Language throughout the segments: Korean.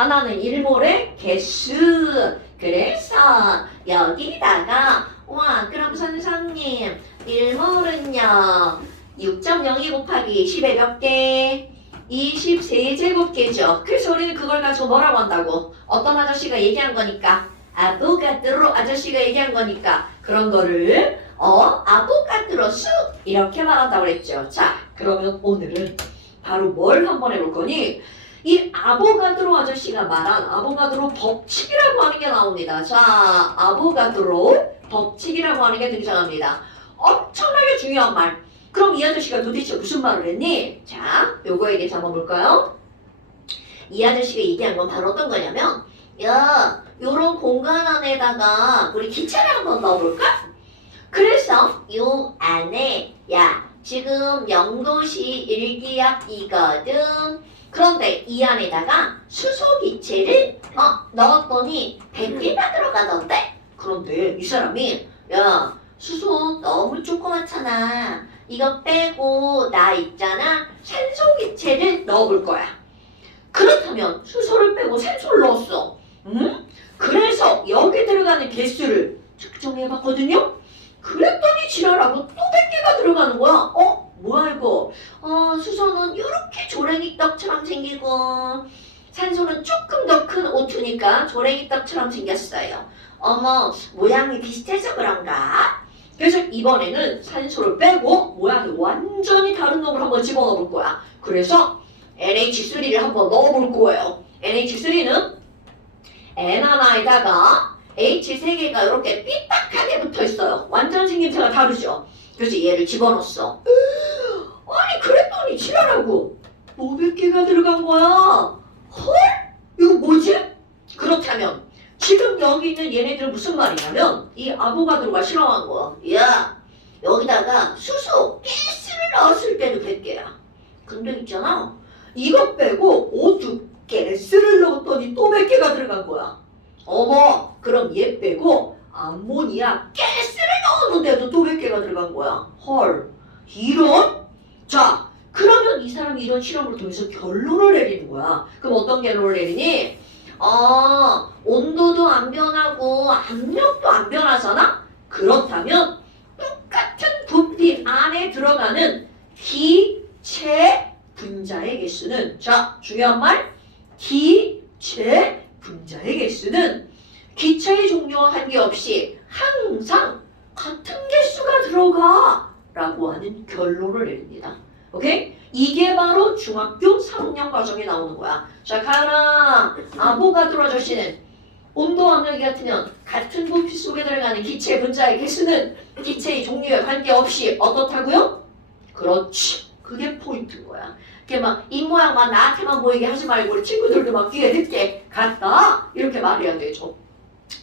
하나는 1몰의 개수. 그래서 여기다가 와 그럼 선생님 1몰은요 6.02 곱하기 10의 몇 개? 23제곱개죠. 그래서 우리는 그걸 가지고 뭐라고 한다고? 어떤 아저씨가 얘기한 거니까 아보가드로 아저씨가 얘기한 거니까 그런 거를 아보가드로수 이렇게 말한다고 그랬죠. 자 그러면 오늘은 바로 뭘 한번 해볼 거니? 이 아보가드로 아저씨가 말한 아보가드로 법칙이라고 하는 게 나옵니다. 자 아보가드로 법칙이라고 하는 게 등장합니다. 엄청나게 중요한 말. 그럼 이 아저씨가 도대체 무슨 말을 했니? 자, 요거에 대해서 한번 볼까요? 이 아저씨가 얘기한 건 바로 어떤 거냐면 야, 요런 공간 안에다가 우리 기차를 한번 넣어볼까? 그래서 요 안에 야, 지금 영도시 일기압이거든. 그런데 이 안에다가 수소 기체를 넣었더니 100개가 들어가던데? 그런데 이 사람이 야, 수소 너무 조그맣잖아. 이거 빼고 나 있잖아 산소 기체를 넣어볼 거야. 그렇다면 수소를 빼고 산소를 넣었어. 그래서 여기 들어가는 개수를 측정해봤거든요. 그랬더니 지랄하고 또 100개가 들어가는 거야. 뭐야 이거? 수소는 이렇게 조랭이 떡처럼 생기고 산소는 조금 더 큰 O2니까 조랭이 떡처럼 생겼어요. 어머 모양이 비슷해서 그런가? 그래서 이번에는 산소를 빼고 모양이 완전히 다른 놈을 한번 집어넣어 볼 거야. 그래서 NH3를 한번 넣어볼 거예요. NH3는 N 하나에다가 H 3개가 이렇게 삐딱하게 붙어 있어요. 완전 생김새가 다르죠. 그래서 얘를 집어넣었어. 아니 그랬더니 지랄하고 500개가 들어간 거야. 헐? 이거 뭐지? 그렇다면 지금 여기 있는 얘네들은 무슨 말이냐면 이 아보가드로가 실험한 거야. 야 여기다가 수소, 가스를 넣었을 때도 100개야. 근데 있잖아 이거 빼고 O2 가스를 넣었더니 또 100개가 들어간 거야. 어머 그럼 얘 빼고 암모니아 가스를 넣었는데도 또 100개가 들어간 거야. 헐 이런? 자 그러면 이 사람이 이런 실험을 통해서 결론을 내리는 거야. 그럼 어떤 결론을 내리니? 온도도 안 변하고 압력도 안 변하잖아? 그렇다면 똑같은 부피 안에 들어가는 기체 분자의 개수는 자 중요한 말 기체 분자의 개수는 기체의 종류와 관계없이 항상 같은 개수가 들어가 라고 하는 결론을 내립니다. 오케이? 이게 바로 중학교 3학년 과정에 나오는 거야. 자, 가연아, 아보가드로 아저씨는 온도 압력이 같으면 같은 부피 속에 들어가는 기체 분자의 개수는 기체의 종류에 관계없이 어떻다고요? 그렇지. 그게 포인트인 거야. 그게 막 입모양만 나한테만 보이게 하지 말고 우리 친구들도 막 귀에 듣게 같다. 이렇게 말해야 되죠.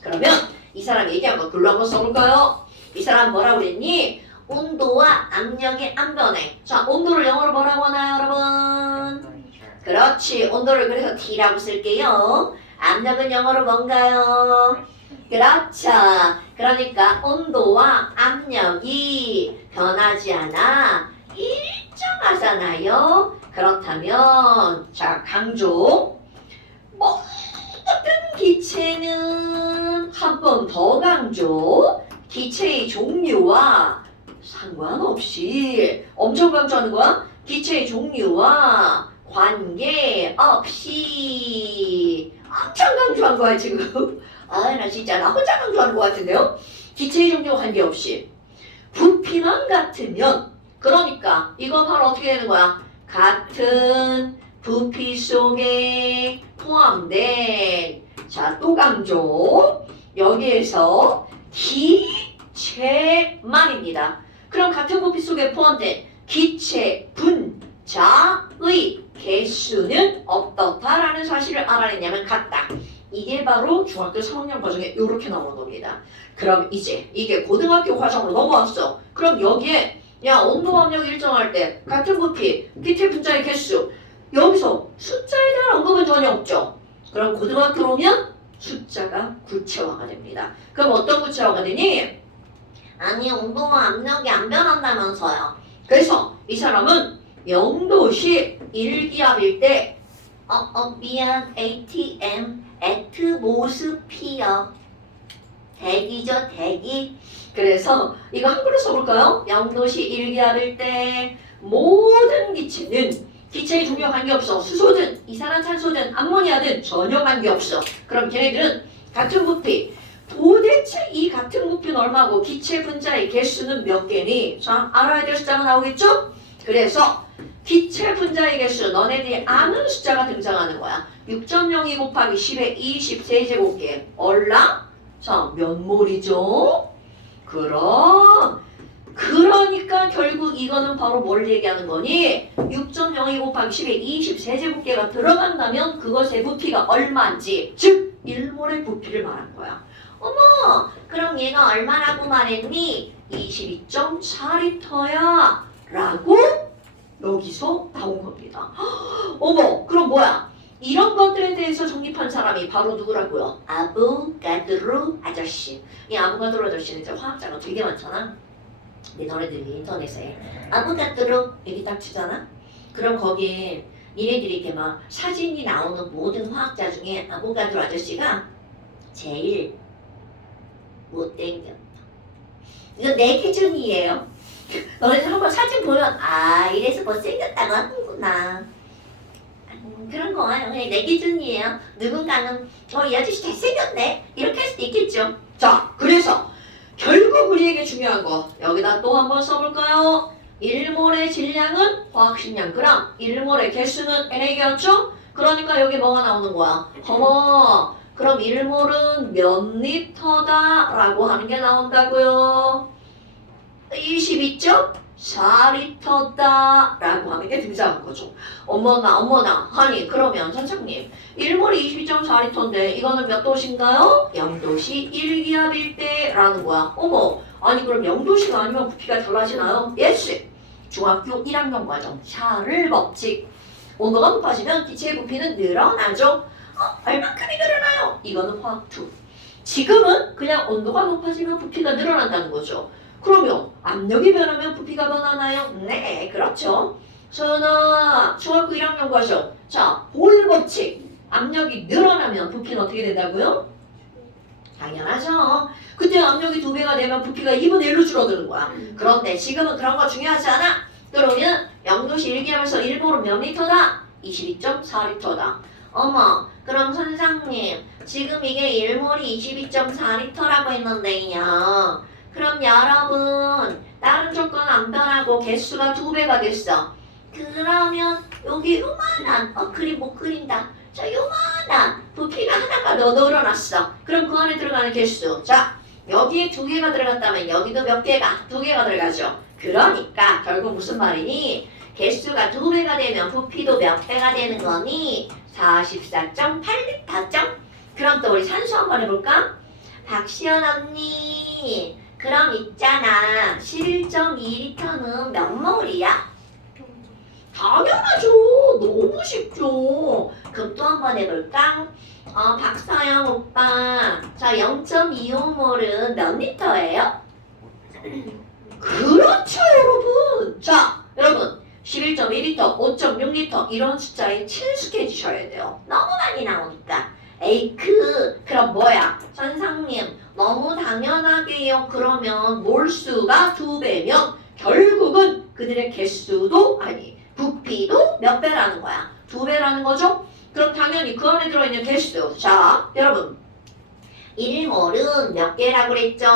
그러면 이 사람이 얘기한 거 글로 한번 써볼까요? 이 사람 뭐라고 그랬니? 온도와 압력이 안 변해. 자, 온도를 영어로 뭐라고 하나요, 여러분? 그렇지. 온도를 그래서 T라고 쓸게요. 압력은 영어로 뭔가요? 그렇죠. 그러니까 온도와 압력이 변하지 않아. 일정하잖아요. 그렇다면 자, 강조. 모든 기체는 한 번 더 강조. 기체의 종류와 상관없이 엄청 강조하는 거야. 기체의 종류와 관계없이 엄청 강조한 거야 지금. 나 진짜 나 혼자 강조하는 것 같은데요. 기체의 종류와 관계없이 부피만 같으면 그러니까 이건 바로 어떻게 되는 거야. 같은 부피 속에 포함된 자 또 강조 여기에서 기체만입니다. 그럼 같은 부피 속에 포함된 기체 분자의 개수는 어떻다라는 사실을 알아냈냐면 같다. 이게 바로 중학교 3학년 과정에 이렇게 나오는 겁니다. 그럼 이제 이게 고등학교 과정으로 넘어왔어. 그럼 여기에 야 온도 압력 일정할 때 같은 부피 기체 분자의 개수 여기서 숫자에 대한 언급은 전혀 없죠. 그럼 고등학교로 오면 숫자가 구체화가 됩니다. 그럼 어떤 구체화가 되니? 아니 온도와 압력이 안 변한다면서요. 그래서 이 사람은 0도씨 1기압일 때 미안. ATM at 모습이요. 대기죠, 대기. 그래서 이거 한글로 써볼까요? 영도시 일기압일 때 모든 기체는 기체에 종류 관계없어. 수소든 이산화탄소든 암모니아든 전혀 관계없어. 그럼 걔네들은 같은 부피. 도대체 이 같은 부피는 얼마고 기체 분자의 개수는 몇 개니? 자, 알아야 될 숫자가 나오겠죠? 그래서 기체 분자의 개수 너네들이 아는 숫자가 등장하는 거야. 6.02 곱하기 10의 20 세제곱계 얼라? 자, 몇 몰이죠? 그러니까 결국 이거는 바로 뭘 얘기하는 거니? 6.02 곱하기 10의 20 세제곱계가 들어간다면 그것의 부피가 얼마인지, 즉 1몰의 부피를 말한 거야. 어머, 그럼 얘가 얼마라고 말했니? 22.4리터야 라고 여기서 나온 겁니다. 어머, 그럼 뭐야? 이런 것들에 대해서 정립한 사람이 바로 누구라고요? 아보가드로 아저씨. 이 아보가드로 아저씨는 이제 화학자가 되게 많잖아. 근데 너네들이 인터넷에 아보가드로 여기 딱 치잖아? 그럼 거기에 니네들이 이렇게 막 사진이 나오는 모든 화학자 중에 아보가드로 아저씨가 제일 못생겼다. 이거 내 기준이에요. 너네들 한번 사진 보면 이래서 못생겼다고 하는구나. 그런 거예요. 그냥 내 기준이에요. 누군가는 이 아저씨 잘생겼네 이렇게 할 수도 있겠죠. 자, 그래서 결국 우리에게 중요한 거 여기다 또 한번 써볼까요? 1몰의 질량은 화학식량 그람, 1몰의 개수는 Na겠죠? 그러니까 여기 뭐가 나오는 거야? 어머, 그럼 1몰은 몇 리터다? 라고 하는 게 나온다고요. 22.4리터다 라고 하는 게 등장한 거죠. 어머나 아니 그러면 선생님 1몰이 22.4리터인데 이거는 몇 도시인가요? 0도시 1기압일 때 라는 거야. 어머, 아니 그럼 0도시가 아니면 부피가 달라지나요? 예스! 중학교 1학년 과정 샤를 법칙. 온도가 높아지면 기체의 부피는 늘어나죠. 얼마큼이 늘어나요? 이거는 화학2. 지금은 그냥 온도가 높아지면 부피가 늘어난다는 거죠. 그러면 압력이 변하면 부피가 변하나요? 네, 그렇죠. 소연아, 중학교 1학년 과정. 자, 보일 법칙. 압력이 늘어나면 부피는 어떻게 된다고요? 당연하죠. 그때 압력이 2배가 되면 부피가 2분의 1로 줄어드는 거야. 그런데 지금은 그런 거 중요하지 않아. 그러면 0도시 1기압에서 1몰은 몇 리터다? 22.4리터다. 어머, 그럼 선생님, 지금 이게 1몰이 22.4리터라고 했는데요. 그럼 여러분, 다른 조건 안 변하고 개수가 2배가 됐어. 그러면 여기 요만한, 그림 못 그린다. 자, 요만한 부피가 하나가 더 늘어났어. 그럼 그 안에 들어가는 개수. 자, 여기에 2개가 들어갔다면 여기도 몇 개가? 2개가 들어가죠. 그러니까 결국 무슨 말이니? 개수가 2배가 되면 부피도 몇 배가 되는 거니? 44.8리터죠? 그럼 또 우리 산수 한번 해볼까? 박시연 언니, 그럼 있잖아. 11.2리터는 몇 몰이야? 당연하죠. 너무 쉽죠. 그럼 또 한번 해볼까? 박서영 오빠, 자 0.25몰은 몇 리터예요? 그렇죠, 여러분. 자, 여러분 11.1리터, 5.6리터 이런 숫자에 친숙해지셔야 돼요. 너무 많이 나오니까. 에이크, 그럼 뭐야? 선생님, 너무 당연하게요. 그러면 몰수가 2배면 결국은 그들의 개수도 부피도 몇 배라는 거야? 2배라는 거죠? 그럼 당연히 그 안에 들어있는 개수. 자, 여러분 1몰은 몇 개라고 그랬죠?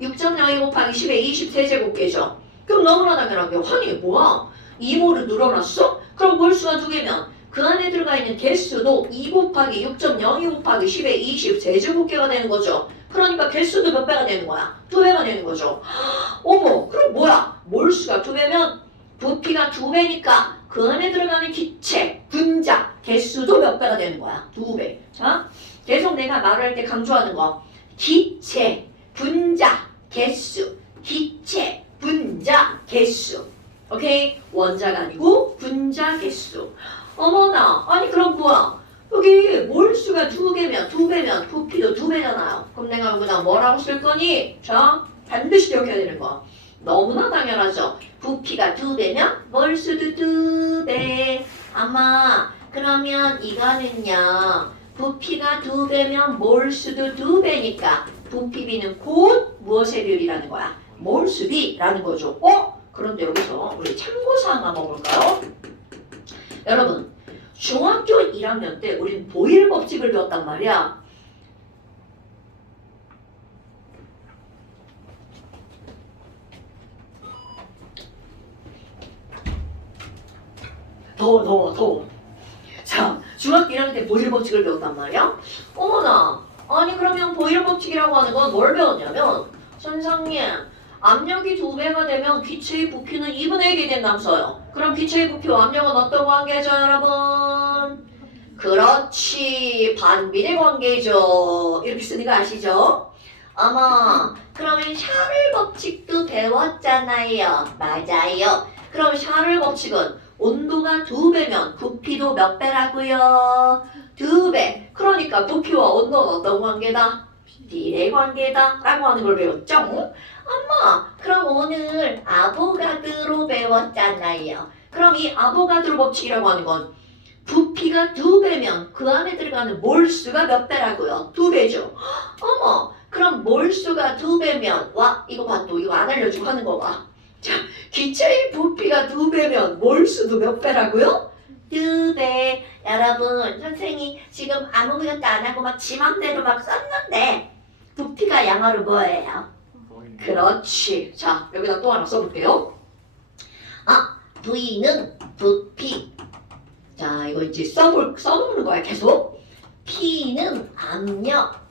6.02 곱하기 10의 20 세제곱계죠. 그럼 너무나 당연하게 아니 뭐야? 2몰은 늘어났어? 그럼 몰수가 2개면 그 안에 들어가 있는 개수도 2 곱하기 6.02 곱하기 10의 20 세제곱계가 되는 거죠. 그러니까 개수도 몇 배가 되는 거야? 2배가 되는 거죠. 어머, 그럼 뭐야? 몰수가 2배면 부피가 2배니까 그 안에 들어가는 기체, 분자, 개수도 몇 배가 되는 거야? 2배. 자, 계속 내가 말을 할 때 강조하는 거. 기체, 분자, 개수. 기체, 분자, 개수. 오케이? 원자가 아니고 분자, 개수. 어머나, 아니 그럼 뭐야? 여기 몰수가 2배면 부피도 2배잖아요. 그럼 내가 여기다 뭐라고 쓸 거니? 자, 반드시 기억해야 되는 거. 너무나 당연하죠. 부피가 2배면 몰수도 2배. 아마 그러면 이거는요. 부피가 2배면 몰수도 2배니까 부피비는 곧 무엇의 비율이라는 거야? 몰수비라는 거죠. 그런데 여기서 우리 참고사항 한번 볼까요? 여러분, 중학교 1학년 때 우린 보일 법칙을 배웠단 말이야. 더워. 자, 중학교 1학년 때 보일 법칙을 배웠단 말이야. 어머나, 아니 그러면 보일 법칙이라고 하는 건 뭘 배웠냐면 선생님, 압력이 2배가 되면 기체의 부피는 2분의 1이 된다면서요. 그럼 기체의 부피와 압력은 어떤 관계죠, 여러분? 그렇지, 반비례 관계죠. 이렇게 쓰는 거 아시죠? 어머, 그러면 샤를 법칙도 배웠잖아요. 맞아요. 그럼 샤를 법칙은 온도가 2배면 부피도 몇 배라고요? 2배. 그러니까 부피와 온도는 어떤 관계다? 비례 관계다 라고 하는 걸 배웠죠? 엄마, 그럼 오늘 아보가드로 배웠잖아요. 그럼 이 아보가드로 법칙이라고 하는 건 부피가 2배면 그 안에 들어가는 몰수가 몇 배라고요? 2배죠. 어머, 그럼 몰수가 2배면 와, 이거 봐, 또 이거 안 알려주고 하는 거 봐. 자, 기체의 부피가 2배면 몰수도 몇 배라고요? 2배. 여러분, 선생님이 지금 아무것도 안 하고 막 지 맘대로 막 썼는데 부피가 영어로 뭐예요? 그렇지. 자, 여기다 또 하나 써볼게요. V는 부피. 자, 이거 이제 써놓는 거야, 계속. P는 압력.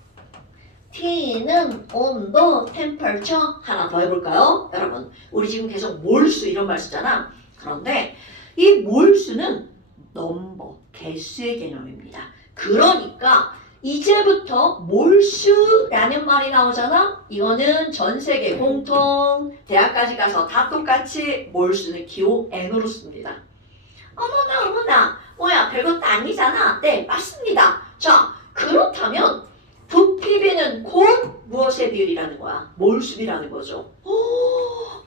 T는 온도, temperature. 하나 더 해볼까요? 여러분, 우리 지금 계속 몰수 이런 말 쓰잖아. 그런데 이 몰수는 넘버, 개수의 개념입니다. 그러니까 이제부터 몰수라는 말이 나오잖아? 이거는 전 세계 공통, 대학까지 가서 다 똑같이 몰수는 기호 N으로 씁니다. 어머나, 뭐야, 별것도 아니잖아. 네, 맞습니다. 자, 그렇다면 부피비는 곧 무엇의 비율이라는 거야? 몰수비라는 거죠.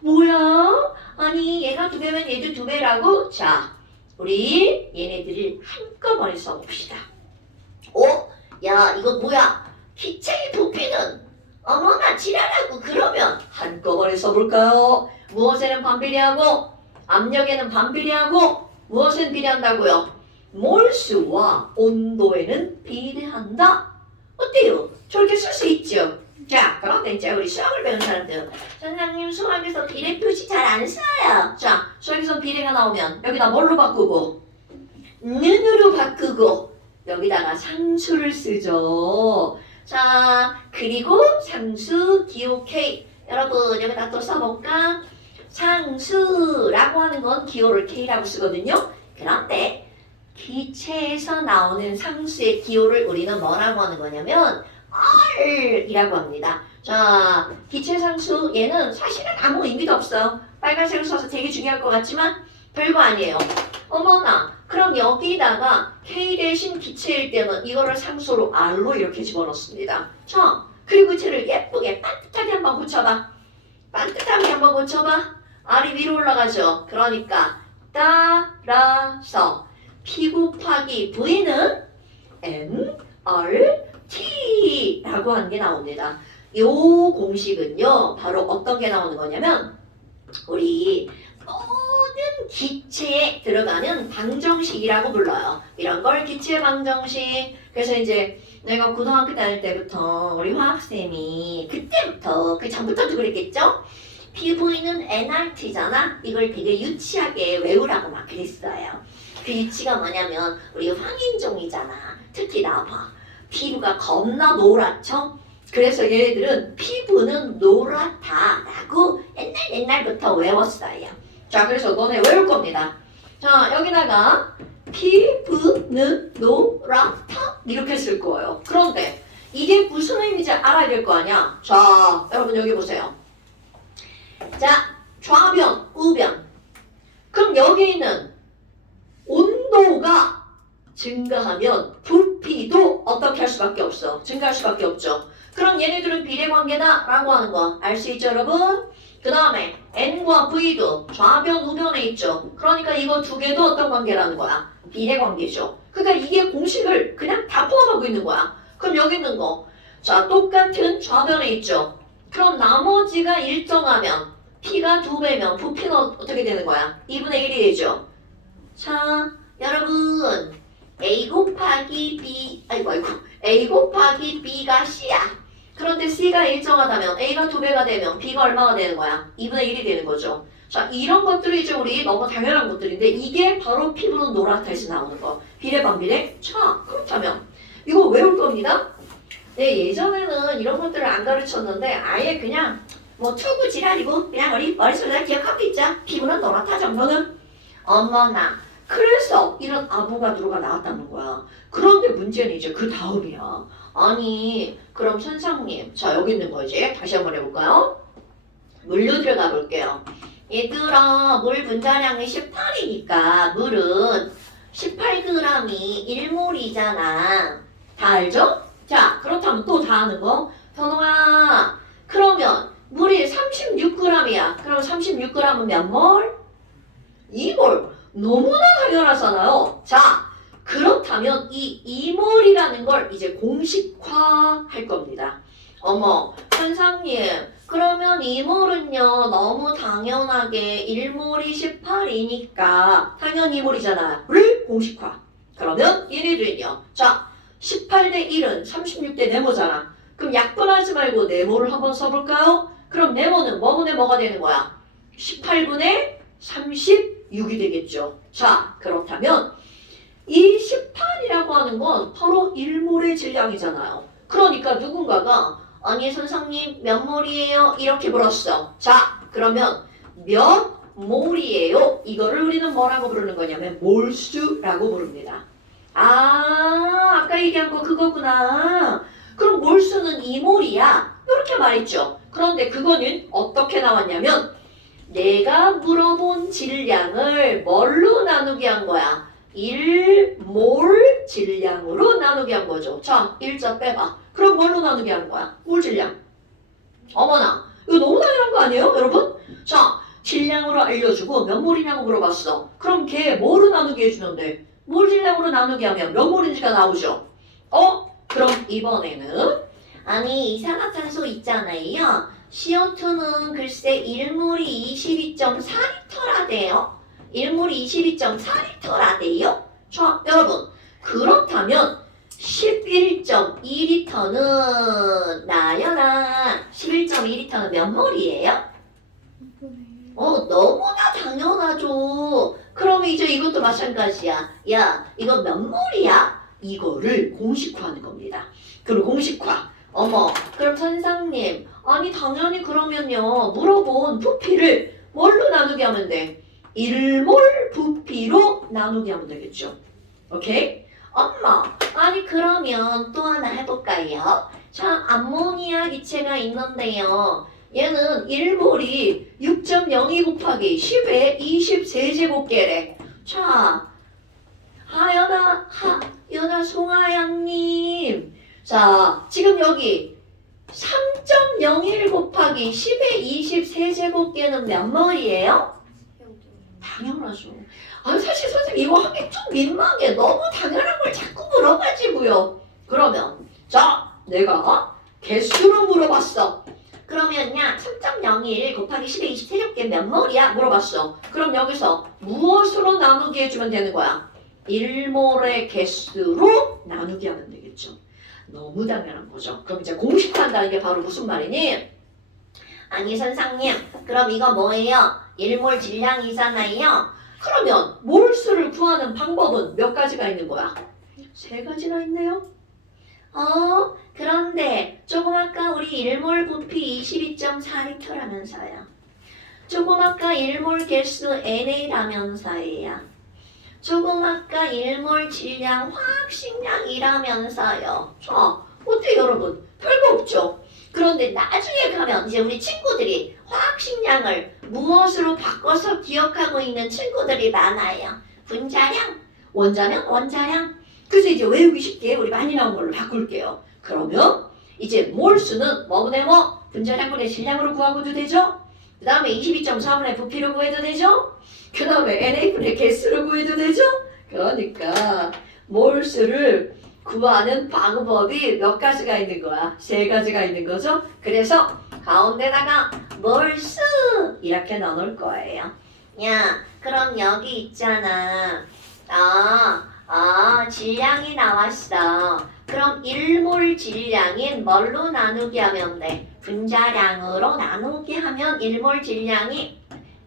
뭐야? 아니, 얘가 2배면 얘도 2배라고? 자, 우리 얘네들을 한꺼번에 써봅시다. 야, 이거 뭐야? 기체의 부피는 어머나 지랄하고 그러면 한꺼번에 써볼까요? 무엇에는 반비례하고 압력에는 반비례하고 무엇엔 비례한다고요? 몰수와 온도에는 비례한다. 어때요? 저렇게 쓸 수 있죠? 자, 그런데 이제 우리 수학을 배운 사람들 선생님 수학에서 비례 표시 잘 안 써요. 자, 수학에서 비례가 나오면 여기다 뭘로 바꾸고 는으로 바꾸고 여기다가 상수를 쓰죠. 자, 그리고 상수 기호 K. 여러분 여기다 또 써볼까? 상수라고 하는 건 기호를 K라고 쓰거든요. 그런데 기체에서 나오는 상수의 기호를 우리는 뭐라고 하는 거냐면 R이라고 합니다. 자, 기체 상수 얘는 사실은 아무 의미도 없어요. 빨간색을 써서 되게 중요할 것 같지만 별거 아니에요. 어머나, 그럼 여기다가 K 대신 기체일 때는 이거를 상수로 R로 이렇게 집어넣습니다. 자, 그리고 쟤를 예쁘게 반듯하게 한번 붙여봐. 반듯하게 한번 붙여봐. R이 위로 올라가죠. 그러니까 따라서 P 곱하기 V는 N, R, T라고 하는 게 나옵니다. 이 공식은요, 바로 어떤 게 나오는 거냐면 우리 모든 기체에 들어가는 방정식이라고 불러요. 이런 걸 기체 방정식. 그래서 이제 내가 고등학교 다닐 때부터 우리 화학쌤이 그때부터 그 전부터도 그랬겠죠? PV는 nRT잖아. 이걸 되게 유치하게 외우라고 막 그랬어요. 그 유치가 뭐냐면 우리 황인종이잖아. 특히 나봐. 피부가 겁나 노랗죠? 그래서 얘네들은 피부는 노랗다라고 옛날부터 외웠어요. 자, 그래서 너네 외울 겁니다. 자, 여기다가 피부는 노랗다 이렇게 쓸 거예요. 그런데 이게 무슨 의미인지 알아야 될 거 아니야? 자, 여러분 여기 보세요. 자, 좌변, 우변. 그럼 여기 있는 온도가 증가하면 부피 부피도 어떻게 할 수밖에 없어. 증가할 수밖에 없죠. 그럼 얘네들은 비례관계다 라고 하는 거 알 수 있죠 여러분? 그 다음에 N과 V도 좌변 우변에 있죠. 그러니까 이거 두 개도 어떤 관계라는 거야? 비례관계죠. 그러니까 이게 공식을 그냥 다 포함하고 있는 거야. 그럼 여기 있는 거 자 똑같은 좌변에 있죠. 그럼 나머지가 일정하면 P가 2배면 부피는 어떻게 되는 거야? 2분의 1이 되죠. 자 여러분 A 곱하기 B 아이고 A 곱하기 B가 C야. 그런데 C가 일정하다면 A가 2배가 되면 B가 얼마가 되는 거야? 2분의 1이 되는 거죠. 자 이런 것들이 이제 우리 너무 당연한 것들인데 이게 바로 피부는 노랗다에서 나오는 거. 비례 반비례? 자 그렇다면 이거 외울 겁니다. 네 예전에는 이런 것들을 안 가르쳤는데 아예 그냥 뭐 투구 지랄이고 그냥 우리 머릿속에 기억하고 있자. 피부는 노랗다 정도는. 어머나 그래서 이런 아보가드로가 나왔다는 거야. 그런데 문제는 이제 그 다음이야. 아니 그럼 선생님 자 여기 있는 거 이제 다시 한번 해볼까요? 물로 들어가 볼게요. 얘들아 물 분자량이 18이니까 물은 18g이 1몰이잖아. 다 알죠? 자 그렇다면 또 다 아는 거 현웅아 그러면 물이 36g이야. 그럼 36g은 몇 몰? 2몰. 너무나 당연하잖아요. 자 그렇다면 이 2몰이라는 걸 이제 공식화할 겁니다. 어머 선생님 그러면 2몰은요 너무 당연하게 1몰이 18이니까 당연히 2몰이잖아를 공식화. 그러면 얘네들은요 자 18대 1은 36대 네모잖아. 그럼 약분하지 말고 네모를 한번 써볼까요? 그럼 네모는 뭐분의 뭐가 되는 거야? 18분의 36이 되겠죠. 자 그렇다면 이 18이라고 하는 건 바로 1몰의 질량이잖아요. 그러니까 누군가가 아니 선생님 몇 몰이에요? 이렇게 물었어. 자 그러면 몇 몰이에요? 이거를 우리는 뭐라고 부르는 거냐면 몰수라고 부릅니다. 아 아까 얘기한 거 그거구나. 그럼 몰수는 2몰이야. 이렇게 말했죠. 그런데 그거는 어떻게 나왔냐면 내가 물어본 질량을 뭘로 나누게 한 거야? 1몰 질량으로 나누게 한 거죠. 자, 1자 빼봐. 그럼 뭘로 나누게 하는 거야? 몰 질량. 어머나, 이거 너무 당연한 거 아니에요, 여러분? 자, 질량으로 알려주고 몇 몰이냐고 물어봤어. 그럼 걔 뭐로 나누게 해주면 돼? 몰 질량으로 나누게 하면 몇 몰인지가 나오죠. 그럼 이번에는 아니 이산화탄소 있잖아요. CO2는 글쎄 1몰이 22.4리터라대요. 1몰이 22.4리터라대요. 자, 여러분 그렇다면 11.2리터는 나연아 11.2리터는 몇 몰이에요? 너무나 당연하죠. 그러면 이제 이것도 마찬가지야. 야, 이거 몇 몰이야? 이거를 공식화하는 겁니다. 그리고 공식화. 어머, 그럼 선생님, 아니 당연히 그러면요. 물어본 부피를 뭘로 나누게 하면 돼? 1몰 부피로 나누게 하면 되겠죠. 오케이? 엄마, 아니 그러면 또 하나 해볼까요? 자, 암모니아 기체가 있는데요. 얘는 1몰이 6.02 곱하기 10의 23제곱계래. 자, 연아 송하양님. 자, 지금 여기 3.01 곱하기 10의 23제곱계는 몇 몰이에요? 당연하죠. 아니 사실 선생님 이거 하기 좀 민망해. 너무 당연한 걸 자꾸 물어가지고요. 그러면 자 내가 개수로 물어봤어. 그러면야 3.01 곱하기 10의 23제곱계 몇 몰이야? 물어봤어. 그럼 여기서 무엇으로 나누기 해주면 되는 거야? 1몰의 개수로 나누기 하면 되겠죠. 너무 당연한 거죠. 그럼 이제 공식화한다는 게 바로 무슨 말이니? 아니 선생님 그럼 이거 뭐예요? 1몰 질량이잖아요. 그러면 몰수를 구하는 방법은 몇 가지가 있는 거야? 3가지나 있네요. 그런데 조금 아까 우리 1몰 부피 22.4리터라면서요. 조금 아까 1몰 개수 NA라면서요. 조금 아까 1몰 질량 화학식량이라면서요. 자, 어때요 여러분? 별거 없죠? 그런데 나중에 가면 이제 우리 친구들이 화학식량을 무엇으로 바꿔서 기억하고 있는 친구들이 많아요. 분자량, 원자량, 원자량. 그래서 이제 외우기 쉽게 우리 많이 나온 걸로 바꿀게요. 그러면 이제 몰수는 뭐분의 뭐? 분자량분의 질량으로 구하고도 되죠? 그 다음에 22.4분의 부피로 구해도 되죠? 그 다음에 NA분의 개수로 구해도 되죠? 그러니까 몰수를 구하는 방법이 몇 가지가 있는 거야? 세 가지가 있는 거죠? 그래서 가운데다가 몰수 이렇게 넣어놓을 거예요. 야, 그럼 여기 있잖아. 질량이 나왔어. 그럼 1몰 질량인 뭘로 나누기 하면 돼? 분자량으로 나누기 하면 1몰 질량이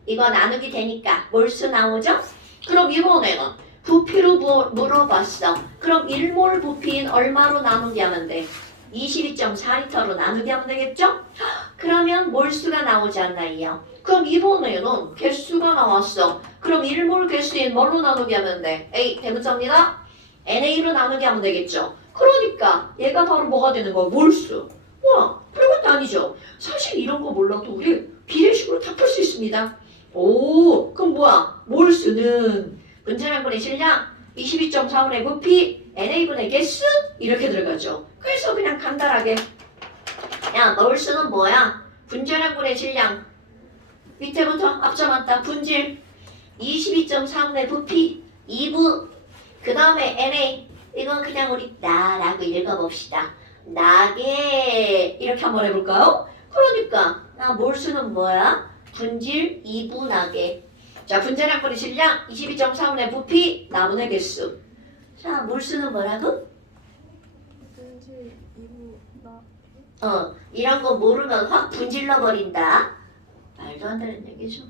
이거 나누기 되니까 몰수 나오죠? 그럼 이번에는 부피로 물어봤어. 그럼 1몰 부피인 얼마로 나누기 하면 돼? 22.4리터로 나누기 하면 되겠죠? 그러면 몰수가 나오지 않나요? 그럼 이번에는 개수가 나왔어. 그럼 1몰 개수인 뭘로 나누기 하면 돼? A 대문자입니다. NA로 나누기 하면 되겠죠? 그러니까 얘가 바로 뭐가 되는 거야? 몰수. 와, 별것도 아니죠? 사실 이런 거 몰라도 우리 비례식으로 다 풀 수 있습니다. 오, 그럼 뭐야? 몰수는 분자량분의 질량, 22.4분의 부피, NA분의 개수 이렇게 들어가죠. 그래서 그냥 간단하게 야, 몰수는 뭐야? 분자량분의 질량 밑에부터 앞서 맞다 분질 22.4분의 부피 2부 그 다음에 NA 이건 그냥 우리 나라고 읽어봅시다. 나게 이렇게 한번 해볼까요? 그러니까 몰수는 뭐야? 분질 2부 나게. 자, 분자량분의 질량 22.4분의 부피 나분의 개수. 자, 몰수는 뭐라고? 분질 2부 나. 이런 거 모르면 확 분질러 버린다. 말도 안 되는 얘기죠.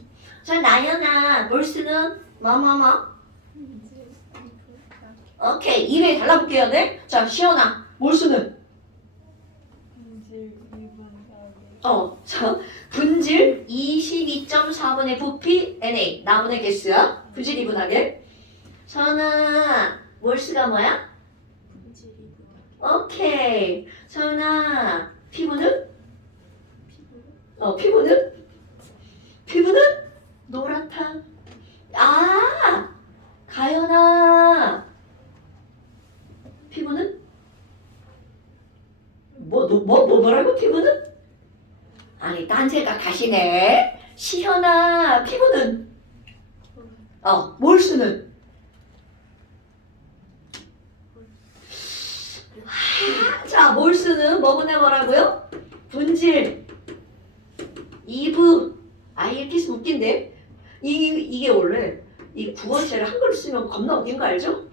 자, 나연아, 몰수는 뭐뭐뭐? 분질 2부 나. 오케이, 2회 달라붙게요, 네? 자, 시연아, 몰수는? 분질 2부 나. 자, 분질 22.4분의 부피 NA, 나분의 개수야. 분질 2분하게. 서연아, 몰수가 뭐야? 분질 2부 나. 오케이. 서연아, 피부는? 피부. 피부는? 피부는? 노랗다. 가연아. 피부는? 뭐라고 피부는? 아니, 딴 생각 하시네. 시현아, 피부는? 몰수는? 자, 몰수는 뭐분의 뭐라고요? 분질 2부. 이렇게 있으면 웃긴데? 이게 원래 이 구어체를 한글로 쓰면 겁나 웃긴 거 알죠?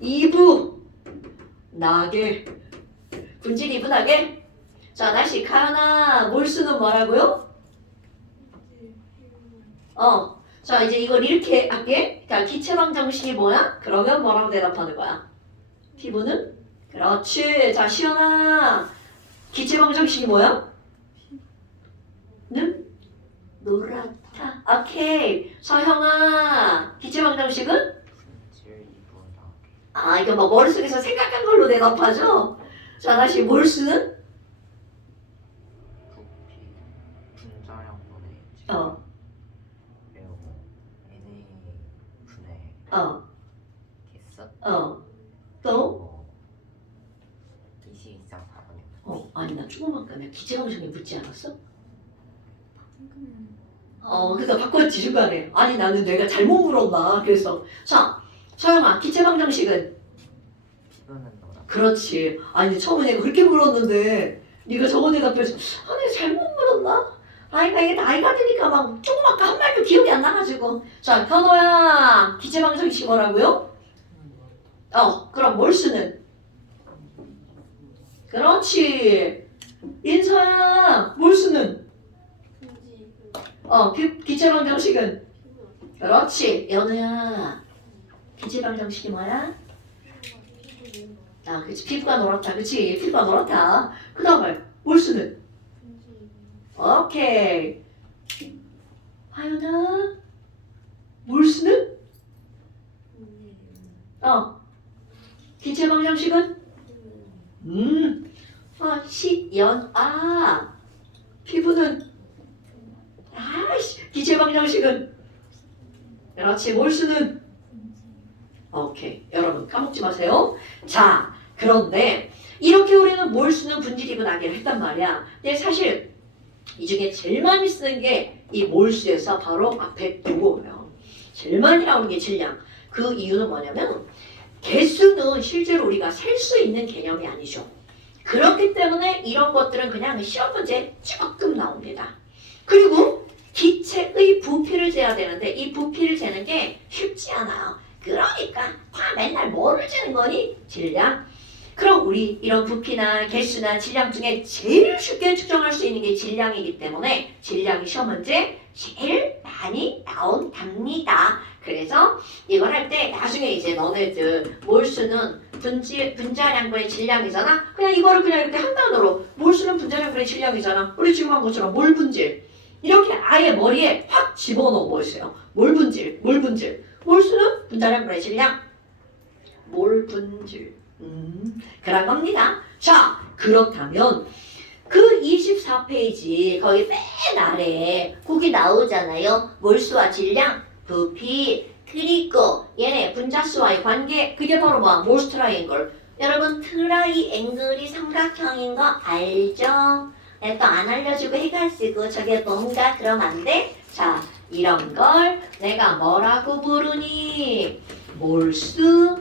2부 나게 분질 2부 나게. 자, 다시 가연아, 몰수는 뭐라고요? 분질 2부. 자, 이제 이걸 이렇게 할게. 자, 기체방 정식이 뭐야? 그러면 뭐라고 대답하는 거야? 피부는? 그렇지. 자, 시연아, 기체방 정식이 뭐야? 는? 노랗다. 오케이. 서형아, 기체방 정식은? 분질 2부 나게. 이거 뭐 머릿속에서 생각한 걸로 대답하죠? 자, 다시 몰수는? 부피 분자량분의 어. 배우고 NA 분의 어. 개수 또? 22.4분의 아니, 나 조금만 가면 기체방정이 묻지 않았어? 방금 그래서 바꿨지, 중간에. 아니, 나는 내가 잘못 물었나. 그래서. 자, 서영아, 기체방정식은? 피부는 노랗. 그렇지. 아니, 처음에 내가 그렇게 물었는데, 네가 저거 대답해서, 내가 잘못 물었나? 나 이게 나이가 드니까 막 조금 아까 한 말도 기억이 안 나가지고. 자, 현호야, 기체방정식 뭐라고요? 그럼 몰수는? 그렇지. 인서야, 몰수는? 분질 2부. 기체방정식은? 피부. 그렇지. 연우야, 기체방정식이 뭐야? 피부는 그치. 피부가 노랗다. 그치. 피부가 노랗다. 그 다음에 몰수는? 분질 2부. 오케이. 하연아, 몰수는? 분질 2부. 기체방정식은? 피부는 피부는? 기체방정식은? 그렇지. 몰수는? 오케이. 여러분 까먹지 마세요. 자, 그런데 이렇게 우리는 몰수는 분질이고 나기를 했단 말이야. 근데 사실 이 중에 제일 많이 쓰는 게 이 몰수에서 바로 앞에 요거예요. 제일 많이 나오는 게 질량. 그 이유는 뭐냐면 개수는 실제로 우리가 셀 수 있는 개념이 아니죠. 그렇기 때문에 이런 것들은 그냥 시험 문제에 조금 나옵니다. 그리고 기체의 부피를 재야 되는데 이 부피를 재는 게 쉽지 않아요. 그러니까 다 맨날 뭐를 재는 거니? 질량. 그럼 우리 이런 부피나 개수나 질량 중에 제일 쉽게 측정할 수 있는 게 질량이기 때문에 질량이 시험 문제 제일 많이 나온답니다. 그래서 이걸 할 때 나중에 이제 너네들 몰수는 분자량분의 질량이잖아. 그냥 이거를 그냥 이렇게 한 단어로 몰수는 분자량분의 질량이잖아. 우리 지금 한 것처럼 몰분질 이렇게 아예 머리에 확 집어넣어 보세요. 몰분질, 몰분질. 몰수는 분자량분의 질량. 몰분질. 그런 겁니다. 자, 그렇다면 그 24페이지 거기 맨 아래에 거기 나오잖아요. 몰수와 질량, 부피, 그리고 얘네 분자수와의 관계. 그게 바로 뭐? 몰수 트라이앵글. 여러분 트라이앵글이 삼각형인 거 알죠? 또 안 알려주고 해가지고 저게 뭔가 그럼 안 돼? 자, 이런 걸 내가 뭐라고 부르니? 몰수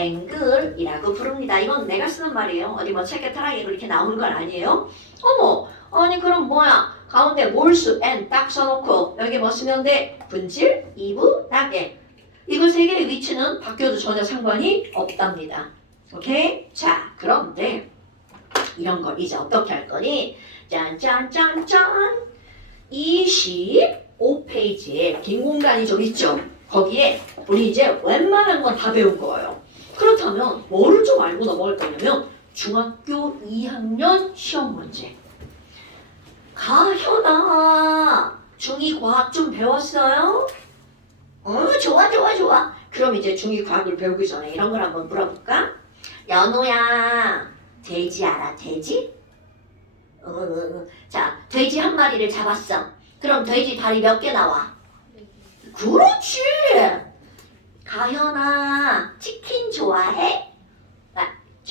트라이앵글이라고 부릅니다. 이건 내가 쓰는 말이에요. 어디 뭐 책에 트라이앵글 이렇게 나오는 건 아니에요. 어머, 아니 그럼 뭐야? 가운데 몰수 n 딱 써놓고 여기 뭐 쓰면 돼? 분질, 이부, 낙에. 이거 세 개의 위치는 바뀌어도 전혀 상관이 없답니다. 오케이? 자, 그런데 이런 걸 이제 어떻게 할 거니? 짠짠짠짠 25페이지에 빈 공간이 좀 있죠? 거기에 우리 이제 웬만한 건 다 배운 거예요. 그렇다면 뭐를 좀 알고 넘어갈 거냐면 중학교 2학년 시험 문제. 가현아, 중2 과학 좀 배웠어요? 좋아. 그럼 이제 중2 과학을 배우기 전에 이런 걸 한번 물어볼까? 연호야, 돼지 알아? 돼지? 자, 돼지 한 마리를 잡았어. 그럼 돼지 다리 몇 개 나와? 그렇지. 가현아, 치킨 좋아해?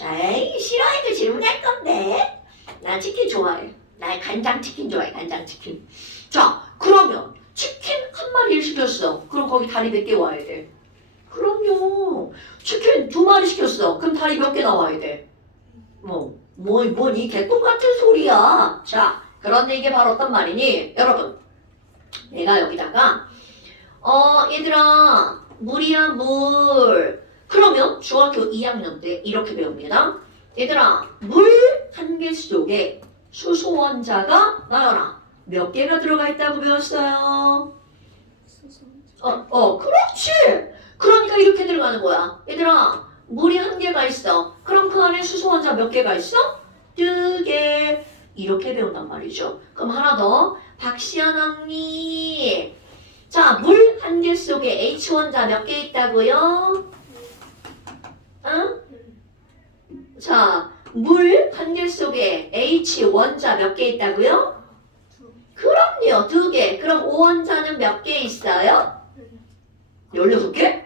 에이, 싫어해도 질문할 건데. 난 치킨 좋아해. 나 간장치킨 좋아해, 간장치킨. 자, 그러면 치킨 한 마리를 시켰어. 그럼 거기 다리 몇 개 와야 돼? 그럼요. 치킨 2마리 시켰어. 그럼 다리 몇 개 나와야 돼? 뭐니 개똥같은 소리야. 자, 그런데 이게 바로 어떤 말이니? 여러분, 내가 여기다가 얘들아, 물이야 물. 그러면 중학교 2학년 때 이렇게 배웁니다. 얘들아, 물 한 개 속에 수소 원자가 나열아 몇 개가 들어가 있다고 배웠어요? 그렇지. 그러니까 이렇게 들어가는 거야. 얘들아, 물이 한 개가 있어. 그럼 그 안에 수소 원자 몇 개가 있어? 2개. 이렇게 배운단 말이죠. 그럼 하나 더. 박시연 언니. 자, 물 한 개 속에 H 원자 몇 개 있다고요? 응? 자, 물 한 개 속에 H 원자 몇 개 있다고요? 그럼요, 2개. 그럼 O 원자는 몇 개 있어요? 16개?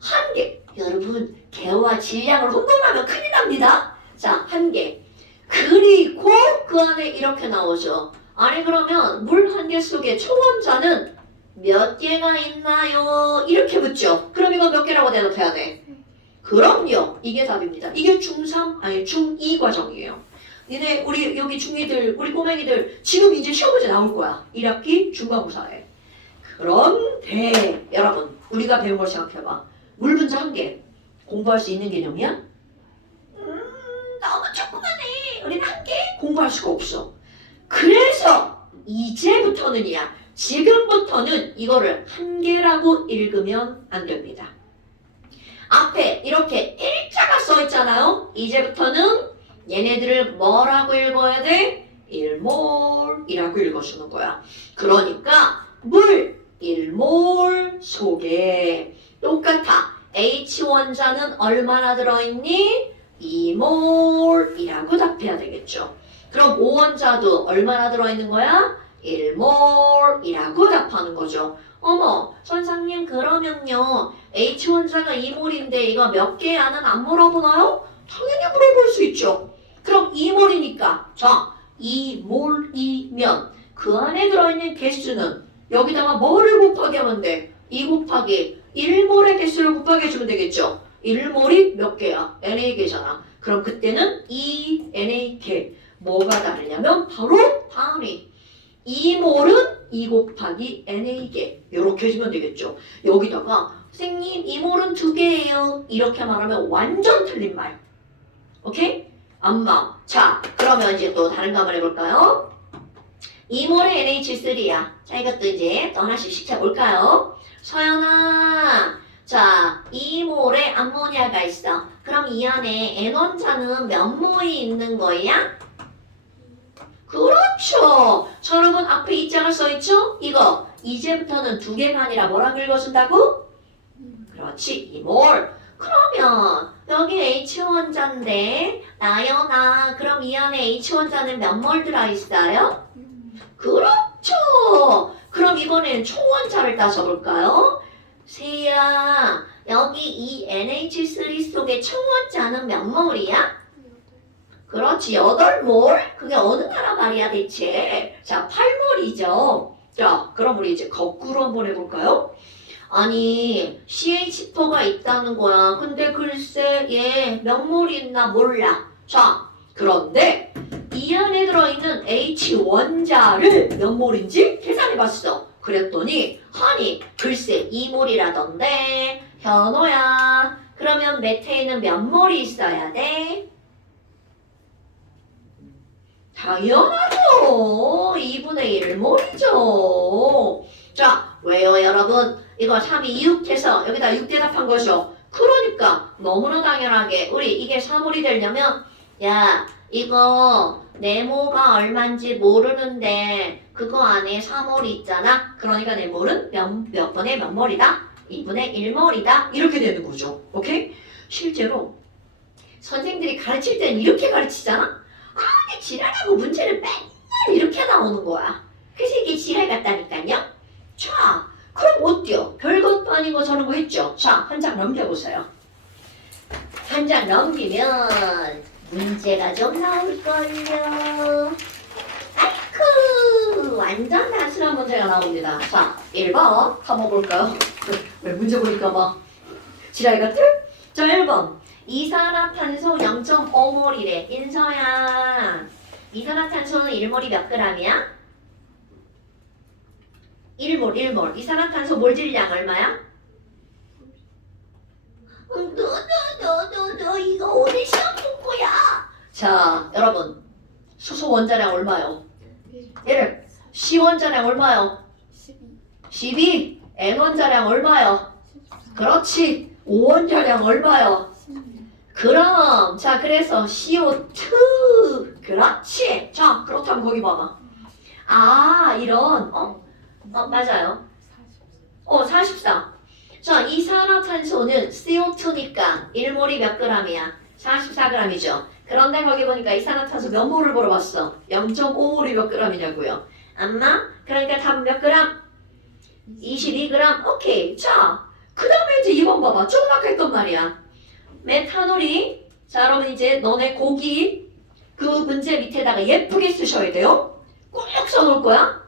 한 개. 여러분, 개와 질량을 혼동하면 큰일 납니다. 자, 한 개. 그리고 그 안에 이렇게 나오죠. 아니 그러면 물 한 개 속에 초원자는 몇 개가 있나요? 이렇게 묻죠. 그럼 이건 몇 개라고 대답해야 돼? 그럼요. 이게 답입니다. 이게 중3, 아니 중2 과정이에요. 니네 우리 여기 중2들, 우리 꼬맹이들 지금 이제 시험 문제 나올 거야. 1학기 중간고사에. 그런데 여러분, 우리가 배운 걸 생각해봐. 물 분자 한 개 공부할 수 있는 개념이야? 너무 조그만해. 우리는 한 개 공부할 수가 없어. 그래서 이제부터는이야. 지금부터는 이거를 한 개라고 읽으면 안 됩니다. 앞에 이렇게 일자가 써 있잖아요. 이제부터는 얘네들을 뭐라고 읽어야 돼? 1몰이라고 읽어주는 거야. 그러니까 물 1몰 속에 똑같아. H 원자는 얼마나 들어있니? 2몰이라고 답해야 되겠죠. 그럼 O 원자도 얼마나 들어있는 거야? 1몰이라고 답하는 거죠. 어머, 선생님 그러면요. H 원자가 2몰인데 이거 몇 개야는 안 물어보나요? 당연히 물어볼 수 있죠. 그럼 2몰이니까 자 2몰이면 그 안에 들어있는 개수는 여기다가 뭐를 곱하기 하면 돼? 2 곱하기 1몰의 개수를 곱하기 해주면 되겠죠. 1몰이 몇 개야? NA개잖아. 그럼 그때는 2NA개. 뭐가 다르냐면 바로 다음이 2몰은 2 곱하기 NA개. 이렇게 해주면 되겠죠. 여기다가 선생님 2몰은 2개예요. 이렇게 말하면 완전 틀린 말. 오케이? 안마. 자, 그러면 이제 또 다른 거 한번 해볼까요? 2몰의 NH3야. 자, 이것도 이제 또 하나씩 시켜볼까요? 서연아. 자, 2몰에 암모니아가 있어. 그럼 이 안에 N원자는 몇 몰이 있는 거야? 그렇죠. 자, 여러분 앞에 입장을 써있죠? 이거 이제부터는 2개가 아니라 뭐라고 읽어준다고? 그렇지, 2몰. 그러면 여기 H원자인데 나연아 그럼 이 안에 H원자는 몇 몰 들어있어요? 그렇죠. 그럼 이번에는 총원자를 따져볼까요? 세야 여기 이 NH3 속에 총원자는 몇 몰이야? 그렇지 8몰? 그게 어느 나라 말이야 대체? 자 8몰이죠. 자 그럼 우리 이제 거꾸로 한번 해볼까요? 아니 CH4가 있다는 거야. 근데 글쎄 얘 몇 몰이 있나 몰라. 자 그런데 이 안에 들어있는 H원자를 몇 몰인지 계산해봤어. 그랬더니 아니 글쎄 2몰이라던데 현호야 그러면 메테인은 몇 몰이 있어야 돼? 당연하죠. 2분의 1몰이죠. 자 왜요 여러분? 이거 3, 2, 6 해서 여기다 6 대답한 거죠. 그러니까 너무나 당연하게 우리 이게 3몰이 되려면 야 이거 네모가 얼만지 모르는데 그거 안에 3몰이 있잖아. 그러니까 네모는 몇 번의 몇 몰이다? 2분의 1몰이다. 이렇게 되는 거죠. 오케이? 실제로 선생님들이 가르칠 때는 이렇게 가르치잖아. 그런데 지랄하고 문제를 맨날 이렇게 나오는 거야. 그래서 이게 지랄 같다니까요. 자 그럼 어때요? 별것도 아닌 거 저런 거 했죠? 자, 한 장 넘겨보세요. 한 장 넘기면 문제가 좀 나올걸요. 아이쿠 완전 단순한 문제가 나옵니다. 자, 1번 한번 볼까요? 왜 문제 보니까 막 지랄 같아? 자, 1번 이산화탄소 0.5몰이래. 인서야 이산화탄소는 1몰이 몇 g이야? 1몰. 이산화탄소 몰질량 얼마야? 너 이거 어디 시험 본 거야? 자, 여러분 수소 원자량 얼마요? 얘를 C 원자량 얼마요? 12. N 원자량 얼마요? 그렇지. O 원자량 얼마요? 그럼 자 그래서 CO2 그렇지. 자 그렇다면 거기 봐봐. 아 이런 맞아요. 44. 자, 이산화탄소는 CO2니까 1몰이 몇 g이야? 44g이죠. 그런데 거기 보니까 이산화탄소 몇 몰을 물어봤어? 0.5몰이 몇 g이냐고요. 안마? 그러니까 답은 몇 g? 22g. 오케이. 자, 그 다음에 이제 2번 봐봐. 조금 아까 했던 말이야. 메탄올이 자, 여러분 이제 너네 고기 그 문제 밑에다가 예쁘게 쓰셔야 돼요. 꼭 써놓을 거야.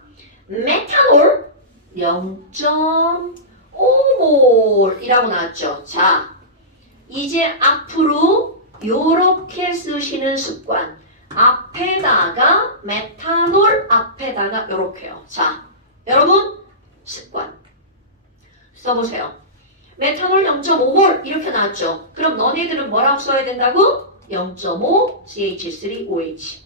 메탄올 0.5몰이라고 나왔죠. 자, 이제 앞으로 요렇게 쓰시는 습관. 앞에다가 메탄올 앞에다가 요렇게요. 자, 여러분 습관 써보세요. 메탄올 0.5몰 이렇게 나왔죠. 그럼 너네들은 뭐라고 써야 된다고? 0.5 CH3OH.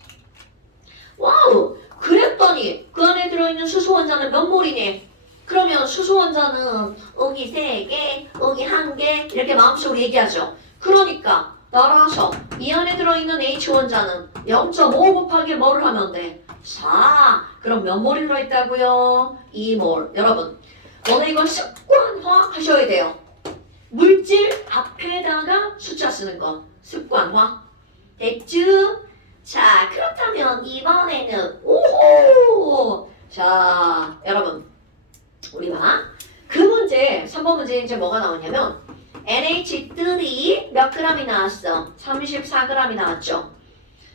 와우! 그랬더니 그 안에 들어있는 수소 원자는 몇 몰이니? 그러면 수소 원자는 여기 3개, 여기 1개 이렇게 마음속으로 얘기하죠. 그러니까 따라서 이 안에 들어있는 H 원자는 0.5 곱하기 뭐를 하면 돼? 4. 그럼 몇 몰이 들어있다고요? 2몰. 여러분 오늘 이건 습관화 하셔야 돼요. 물질 앞에다가 숫자 쓰는 거 습관화. 됐죠? 자, 그렇다면 이번에는 오호! 자, 여러분 우리 봐. 그 문제 3번 문제 이제 뭐가 나오냐면 NH3이 몇 g이 나왔어? 34g이 나왔죠.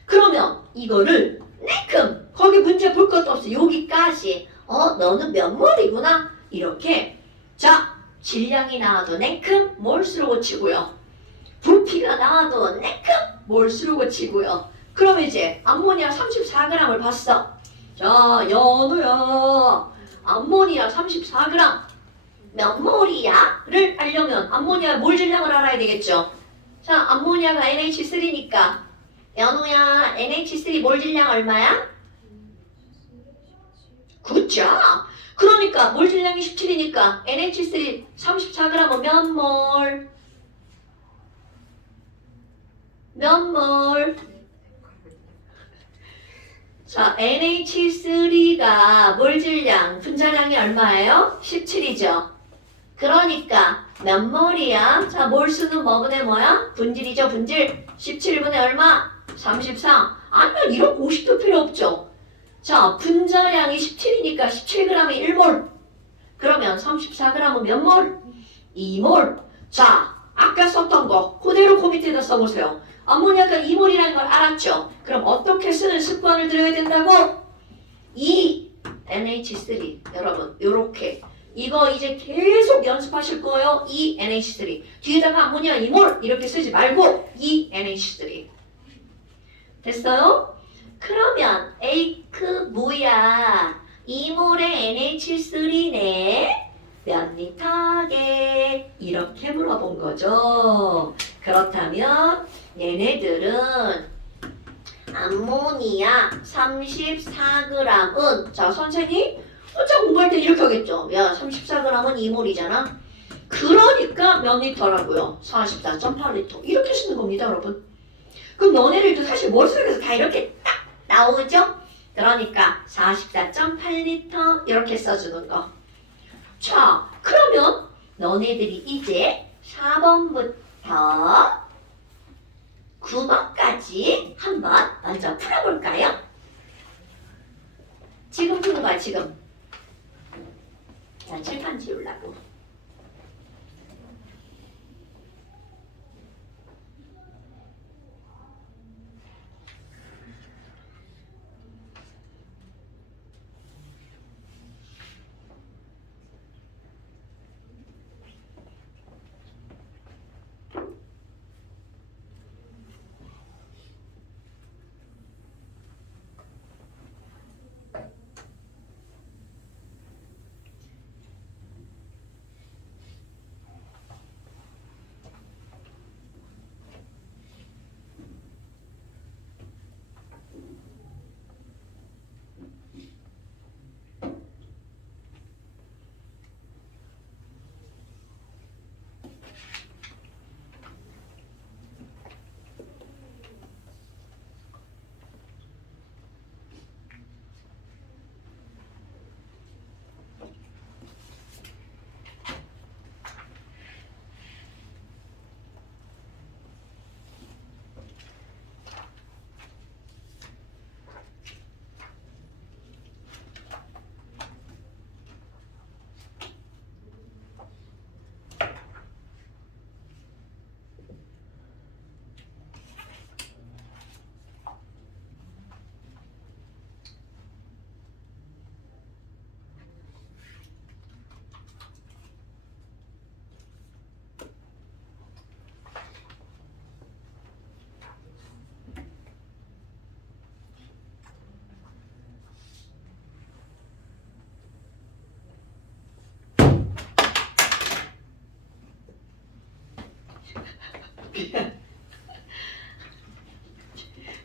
그러면 이거를 냉큼 거기 문제 볼 것도 없어. 여기까지 너는 몇 몰이구나 이렇게. 자, 질량이 나와도 냉큼 몰수로 고치고요. 부피가 나와도 냉큼 몰수로 고치고요. 그럼 이제 암모니아 34g을 봤어. 자, 연우야, 암모니아 34g 몇 몰이야?를 알려면 암모니아 몰 질량을 알아야 되겠죠. 자, 암모니아가 NH3니까 연우야, NH3 몰 질량 얼마야? 9죠. 그러니까 몰 질량이 17이니까 NH3 34g은 몇 몰? 몇 몰? 자, NH3가 몰 질량, 분자량이 얼마예요? 17이죠. 그러니까 몇 몰이야? 자, 몰수는 뭐분의 뭐야? 분질이죠, 분질. 17분의 얼마? 33. 아니면 이런 공식도 필요 없죠. 자, 분자량이 17이니까 17g이 1몰. 그러면 34g은 몇 몰? 2몰. 자, 아까 썼던 거 그대로 그 밑에다 써보세요. 암모니아가 2몰이라는 걸 알았죠? 그럼 어떻게 쓰는 습관을 들여야 된다고? 이 NH3 여러분 요렇게 이거 이제 계속 연습하실 거예요. 이 NH3 뒤에다가 암모니아 2몰 이렇게 쓰지 말고 이 NH3 됐어요? 그러면 에이크 뭐야? 2몰의 NH3네 몇 리터게? 이렇게 물어본 거죠. 그렇다면 얘네들은 암모니아 34g은 자 선생님 혼자 공부할 때 이렇게 하겠죠. 야 34g은 2몰이잖아. 그러니까 몇 리터라고요? 44.8리터 이렇게 쓰는 겁니다 여러분. 그럼 너네들도 사실 머릿속에서 다 이렇게 딱 나오죠? 그러니까 44.8리터 이렇게 써주는 거. 자 그러면 너네들이 이제 4번부터 9번까지 한번 먼저 풀어볼까요? 지금 푸는 거야 지금. 자 칠판 지우려고.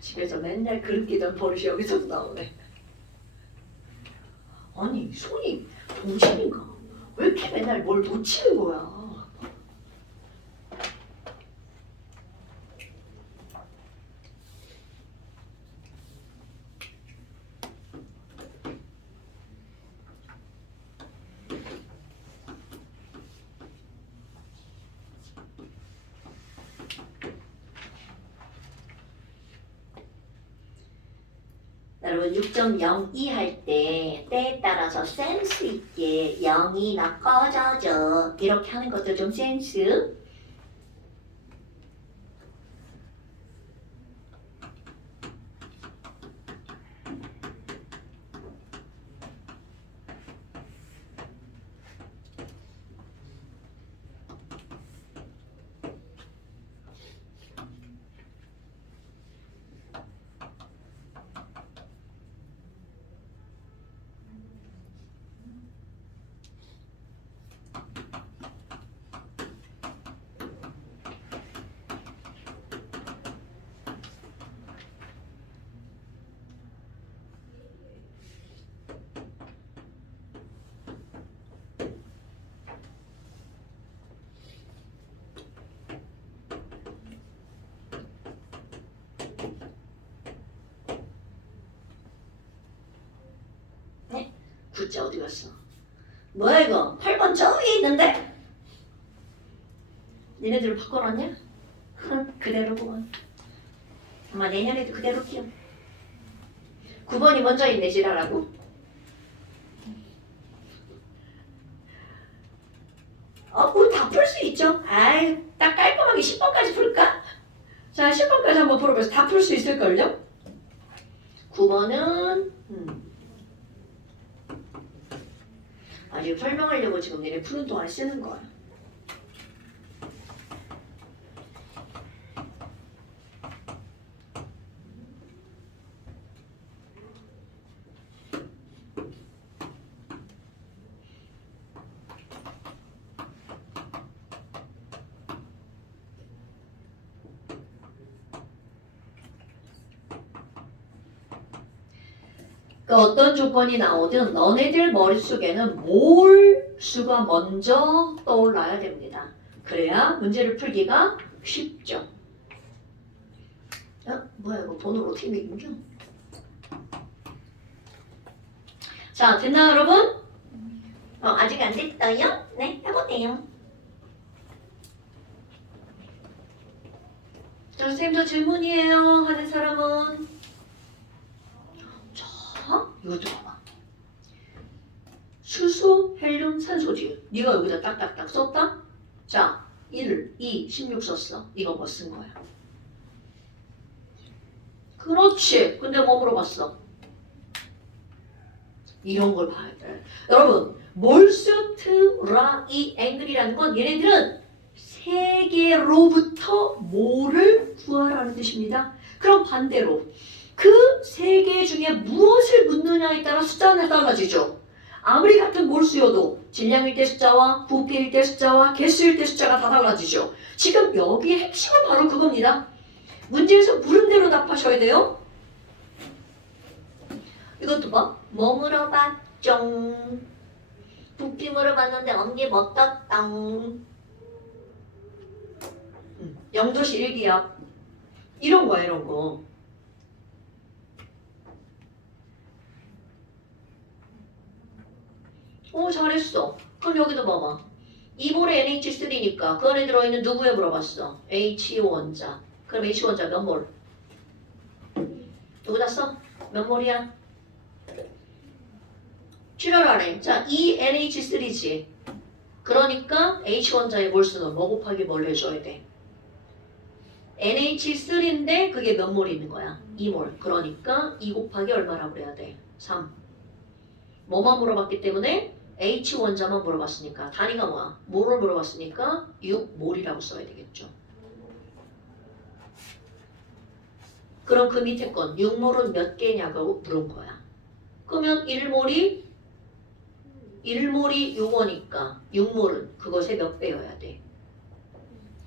집에서 맨날 그릇 끼던 버릇이 여기서도 나오네. 아니 손이 동심인가? 왜 이렇게 맨날 뭘 놓치는 거야? 여러분 6.02 할 때 때에 따라서 센스 있게 0이 나 꺼져줘 이렇게 하는 것도 좀 센스. 구자 어디 갔어? 뭐야 이거? 8번 저 위에 있는데? 니네들 바꿔놨냐? 그대로구만. 아마 내년에도 그대로 키워. 9번이 먼저 있네 지랄하고. 그거 다 풀 수 있죠? 아이 딱 깔끔하게 10번까지 풀까? 자 10번까지 한번 풀어봐서 다 풀 수 있을걸요? 9번은 아직 설명하려고 지금 얘네 푸는 동안 쓰는 거야. 그 어떤 조건이 나오든 너네들 머릿속에는 몰수가 먼저 떠올라야 됩니다. 그래야 문제를 풀기가 쉽죠. 뭐야 이거 번호를 어떻게 매긴겨? 자 됐나 여러분? 아직 안 됐어요? 네 해보세요. 자 선생님 저 질문이에요 하는 사람은 이거 들어봐. 수소, 헬륨, 산소지. 네가 여기다 딱딱딱 썼다? 자, 1, 2, 16 썼어. 이거 뭐 쓴 거야? 그렇지. 근데 뭐 물어봤어? 이런 걸 봐야 돼. 여러분, 몰수, 트라, 이 앵글이라는 건 얘네들은 세 개로부터 뭐를 구하라는 뜻입니다. 그럼 반대로 그 세 개 중에 무엇을 묻느냐에 따라 숫자는 달라지죠. 아무리 같은 몰수여도 질량일 때 숫자와 부피일 때 숫자와 개수일 때 숫자가 다 달라지죠. 지금 여기의 핵심은 바로 그겁니다. 문제에서 물은 대로 답하셔야 돼요. 이것도 봐. 뭐 물어봤죠? 부피 물어봤는데 언니 뭐 떴당? 0도시 1기압. 이런 거야 이런 거. 잘했어. 그럼 여기도 봐봐. 2몰에 NH3니까 그 안에 들어있는 누구에 물어봤어? HO 원자. 그럼 H 원자 몇 몰? 누구다 써? 몇 몰이야? 출혈하래. 자, 이 NH3지. 그러니까 H 원자의 몰수는 뭐 곱하기 뭘 해줘야 돼? NH3인데 그게 몇 몰이 있는 거야? 2몰. 그러니까 2 곱하기 얼마라고 그래야 돼? 3. 뭐만 물어봤기 때문에 H 원자만 물어봤으니까 단위가 뭐야? 몰을 물어봤으니까 6몰이라고 써야 되겠죠. 그럼 그 밑에 건 6몰은 몇 개냐고 물은 거야. 그러면 1몰이 6원이니까 6몰은 그것의 몇 배여야 돼?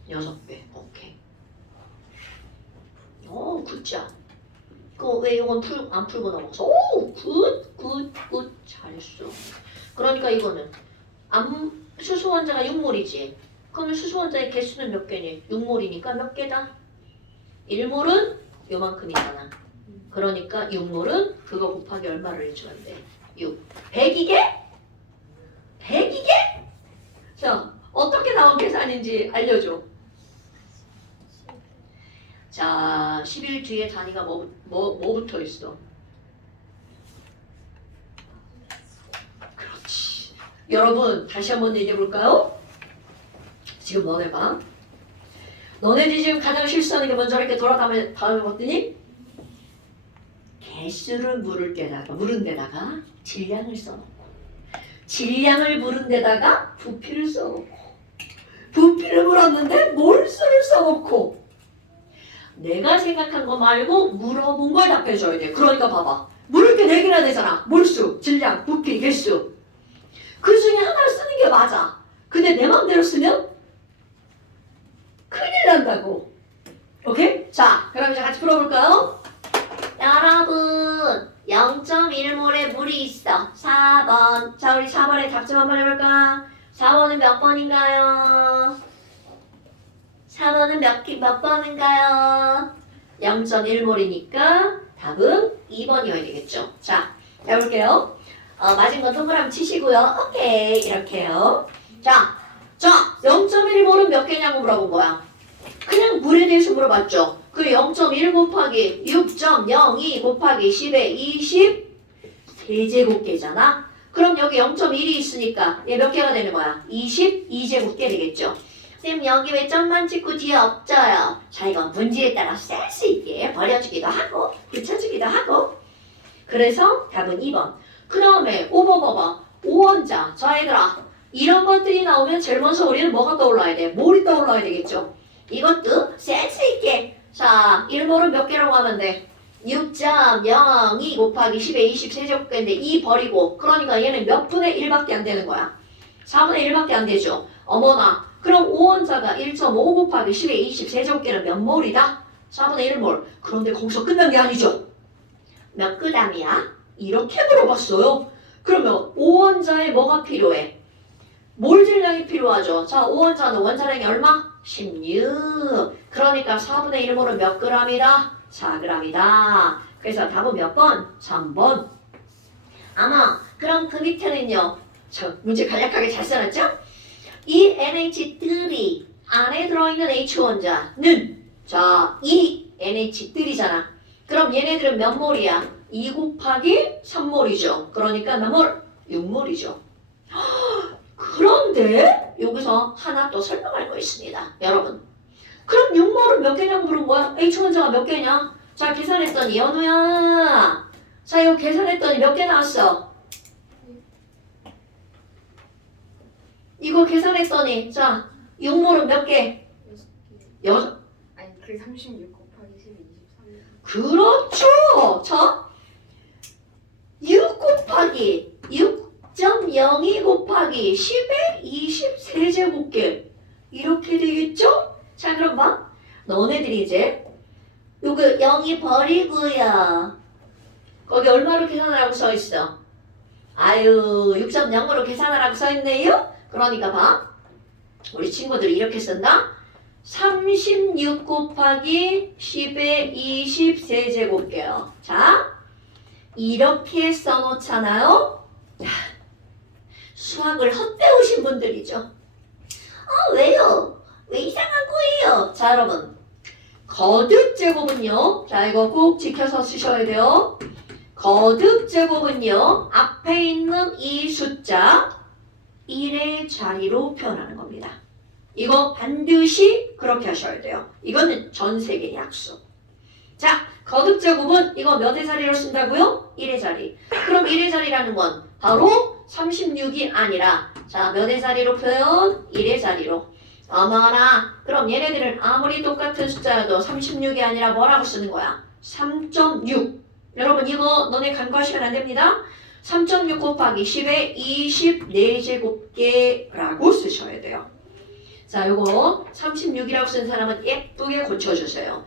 6배. 오케이. 굿자. 왜 이건 안 풀고 넘어서? 굿. 잘했어. 그러니까 이거는 수소 원자가 6몰이지. 그러면 수소 원자의 개수는 몇 개니? 6몰이니까 몇 개다? 1몰은 요만큼이잖아. 그러니까 6몰은 그거 곱하기 얼마를 해줘야 돼? 6. 100이게? 100이게? 자, 어떻게 나온 계산인지 알려줘. 자, 11 뒤에 단위가 뭐 붙어 있어? 여러분 다시 한번 얘기해 볼까요? 지금 너네 봐. 너네들이 지금 가장 실수하는 게 먼저 이렇게 돌아다음에 봤더니 개수를 물은 데다가 질량을 써놓고 질량을 물은 데다가 부피를 써놓고 부피를 물었는데 몰수를 써놓고 내가 생각한 거 말고 물어본 걸 답해줘야 돼. 그러니까 봐봐. 물을 게 4개나 되잖아. 몰수, 질량, 부피, 개수. 그 중에 하나를 쓰는 게 맞아. 근데 내 맘대로 쓰면 큰일 난다고. 오케이? 자, 그럼 이제 같이 풀어볼까요? 여러분 0.1몰의 물이 있어. 4번. 자, 우리 4번에 답 좀 한번 해볼까? 4번은 몇 번인가요? 4번은 몇 번인가요? 0.1몰이니까 답은 2번이어야 되겠죠. 자, 해볼게요. 맞은 건 동그라미 치시고요. 오케이, 이렇게요. 자, 0.1몰은 몇 개냐고 물어본 거야. 그냥 물에 대해서 물어봤죠. 그 0.1 곱하기 6.02 곱하기 10의 20 세제곱계잖아. 그럼 여기 0.1이 있으니까 얘 몇 개가 되는 거야? 22제곱계 되겠죠. 쌤 여기 왜 점만 찍고 뒤에 없져요? 자, 이건 문제에 따라 센스 있게 버려주기도 하고 붙여주기도 하고. 그래서 답은 2번. 그 다음에 5번 봐봐. 5원자. 자, 얘들아, 이런 것들이 나오면 제일 먼저 우리는 뭐가 떠올라야 돼? 몰이 떠올라야 되겠죠. 이것도 센스 있게. 자, 1몰은 몇 개라고 하면 돼? 6.02 곱하기 10의 20 세제곱계인데 2 버리고, 그러니까 얘는 몇 분의 1밖에 안 되는 거야? 4분의 1밖에 안 되죠. 어머나, 그럼 5원자가 1.5 곱하기 10의 20 세제곱계는 몇 몰이다? 4분의 1몰. 그런데 거기서 끝난 게 아니죠. 몇 그램이야? 이렇게 물어봤어요. 그러면 5원자에 뭐가 필요해? 몰 질량이 필요하죠. 자, 5원자는 원자량이 얼마? 16. 그러니까 4분의 1몰은 몇 g이다? 4g이다. 그래서 답은 몇 번? 3번. 아마 그럼 그 밑에는요. 저 문제 간략하게 잘 써놨죠? 이 NH3 안에 들어있는 H 원자는 자, 이 NH3잖아. 그럼 얘네들은 몇 몰이야? 2 곱하기 3몰이죠. 그러니까 몇 몰? 6몰이죠. 그런데 여기서 하나 또 설명할 거 있습니다. 여러분. 그럼 6몰은 몇 개냐고 물은 거야? H원자가 몇 개냐? 자, 계산했더니 연우야. 자, 이거 계산했더니 몇 개 나왔어? 이거 계산했더니 자, 6몰은 몇 개? 6개. 아니 그 36 곱하기 10이 23. 그렇죠. 자, 6 곱하기 6.02 곱하기 10의 20 세제곱계 이렇게 되겠죠? 자, 그럼 봐. 너네들이 이제 요거 0이 버리고요. 거기 얼마로 계산하라고 써있어? 아유, 6.0으로 계산하라고 써있네요? 그러니까 봐. 우리 친구들이 이렇게 쓴다. 36 곱하기 10의 20 세제곱계요. 자, 이렇게 써놓잖아요. 수학을 헛배우신 분들이죠. 왜요? 왜 이상한 거예요? 자, 여러분. 거듭 제곱은요. 자, 이거 꼭 지켜서 쓰셔야 돼요. 거듭 제곱은요. 앞에 있는 이 숫자 1의 자리로 표현하는 겁니다. 이거 반드시 그렇게 하셔야 돼요. 이거는 전 세계 약속. 자, 거듭 제곱은 이거 몇의 자리로 쓴다고요? 1의 자리. 그럼 1의 자리라는 건 바로 36이 아니라 자, 몇의 자리로 표현? 1의 자리로. 어머나, 그럼 얘네들은 아무리 똑같은 숫자여도 36이 아니라 뭐라고 쓰는 거야? 3.6. 여러분 이거 너네 간과하시면 안 됩니다. 3.6 곱하기 10의 24제곱계라고 쓰셔야 돼요. 자, 요거 36이라고 쓴 사람은 예쁘게 고쳐주세요.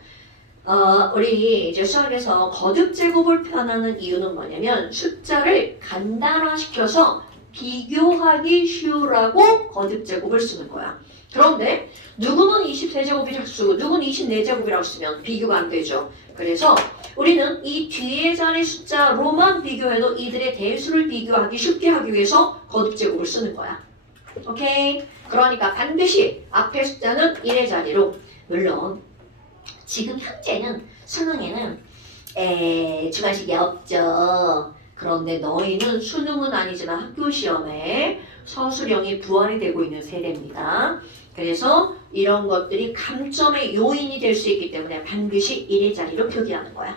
우리 이제 수학에서 거듭 제곱을 표현하는 이유는 뭐냐면 숫자를 간단화시켜서 비교하기 쉬우라고 거듭 제곱을 쓰는 거야. 그런데 누구는 23제곱이라고 쓰고 누구는 24제곱이라고 쓰면 비교가 안 되죠. 그래서 우리는 이 뒤에 자리 숫자로만 비교해도 이들의 대수를 비교하기 쉽게 하기 위해서 거듭 제곱을 쓰는 거야. 오케이? 그러니까 반드시 앞에 숫자는 1의 자리로. 물론 지금 현재는 수능에는 주관식이 없죠. 그런데 너희는 수능은 아니지만 학교 시험에 서술형이 부활이 되고 있는 세대입니다. 그래서 이런 것들이 감점의 요인이 될 수 있기 때문에 반드시 1의 자리로 표기하는 거야.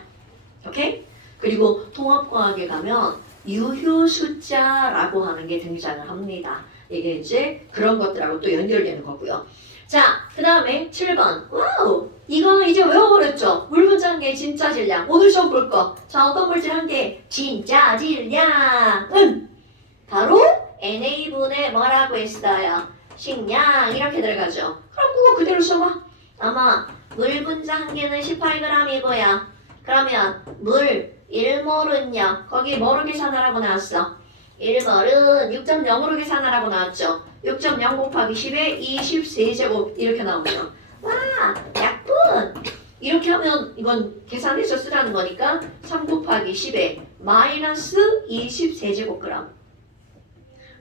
오케이? 그리고 통합과학에 가면 유효 숫자라고 하는 게 등장을 합니다. 이게 이제 그런 것들하고 또 연결되는 거고요. 자, 그 다음에 7번. 와우! 이거는 이제 외워버렸죠? 물분자한계 진짜 질량. 오늘 수업 볼 거. 자, 어떤 물질 한 개? 진짜 질량은 바로 NA분의 뭐라고 했어요? 식량 이렇게 들어가죠. 그럼 그거 그대로 써봐. 아마 물 분자 한 개는 18g이고요. 그러면 물 1몰은요. 거기 뭐로 계산하라고 나왔어? 1몰은 6.0으로 계산하라고 나왔죠. 6.0 곱하기 10에 23제곱 이렇게 나오죠. 와, 약분! 이렇게 하면 이건 계산해서 쓰라는 거니까 3 곱하기 10에 마이너스 23제곱그램.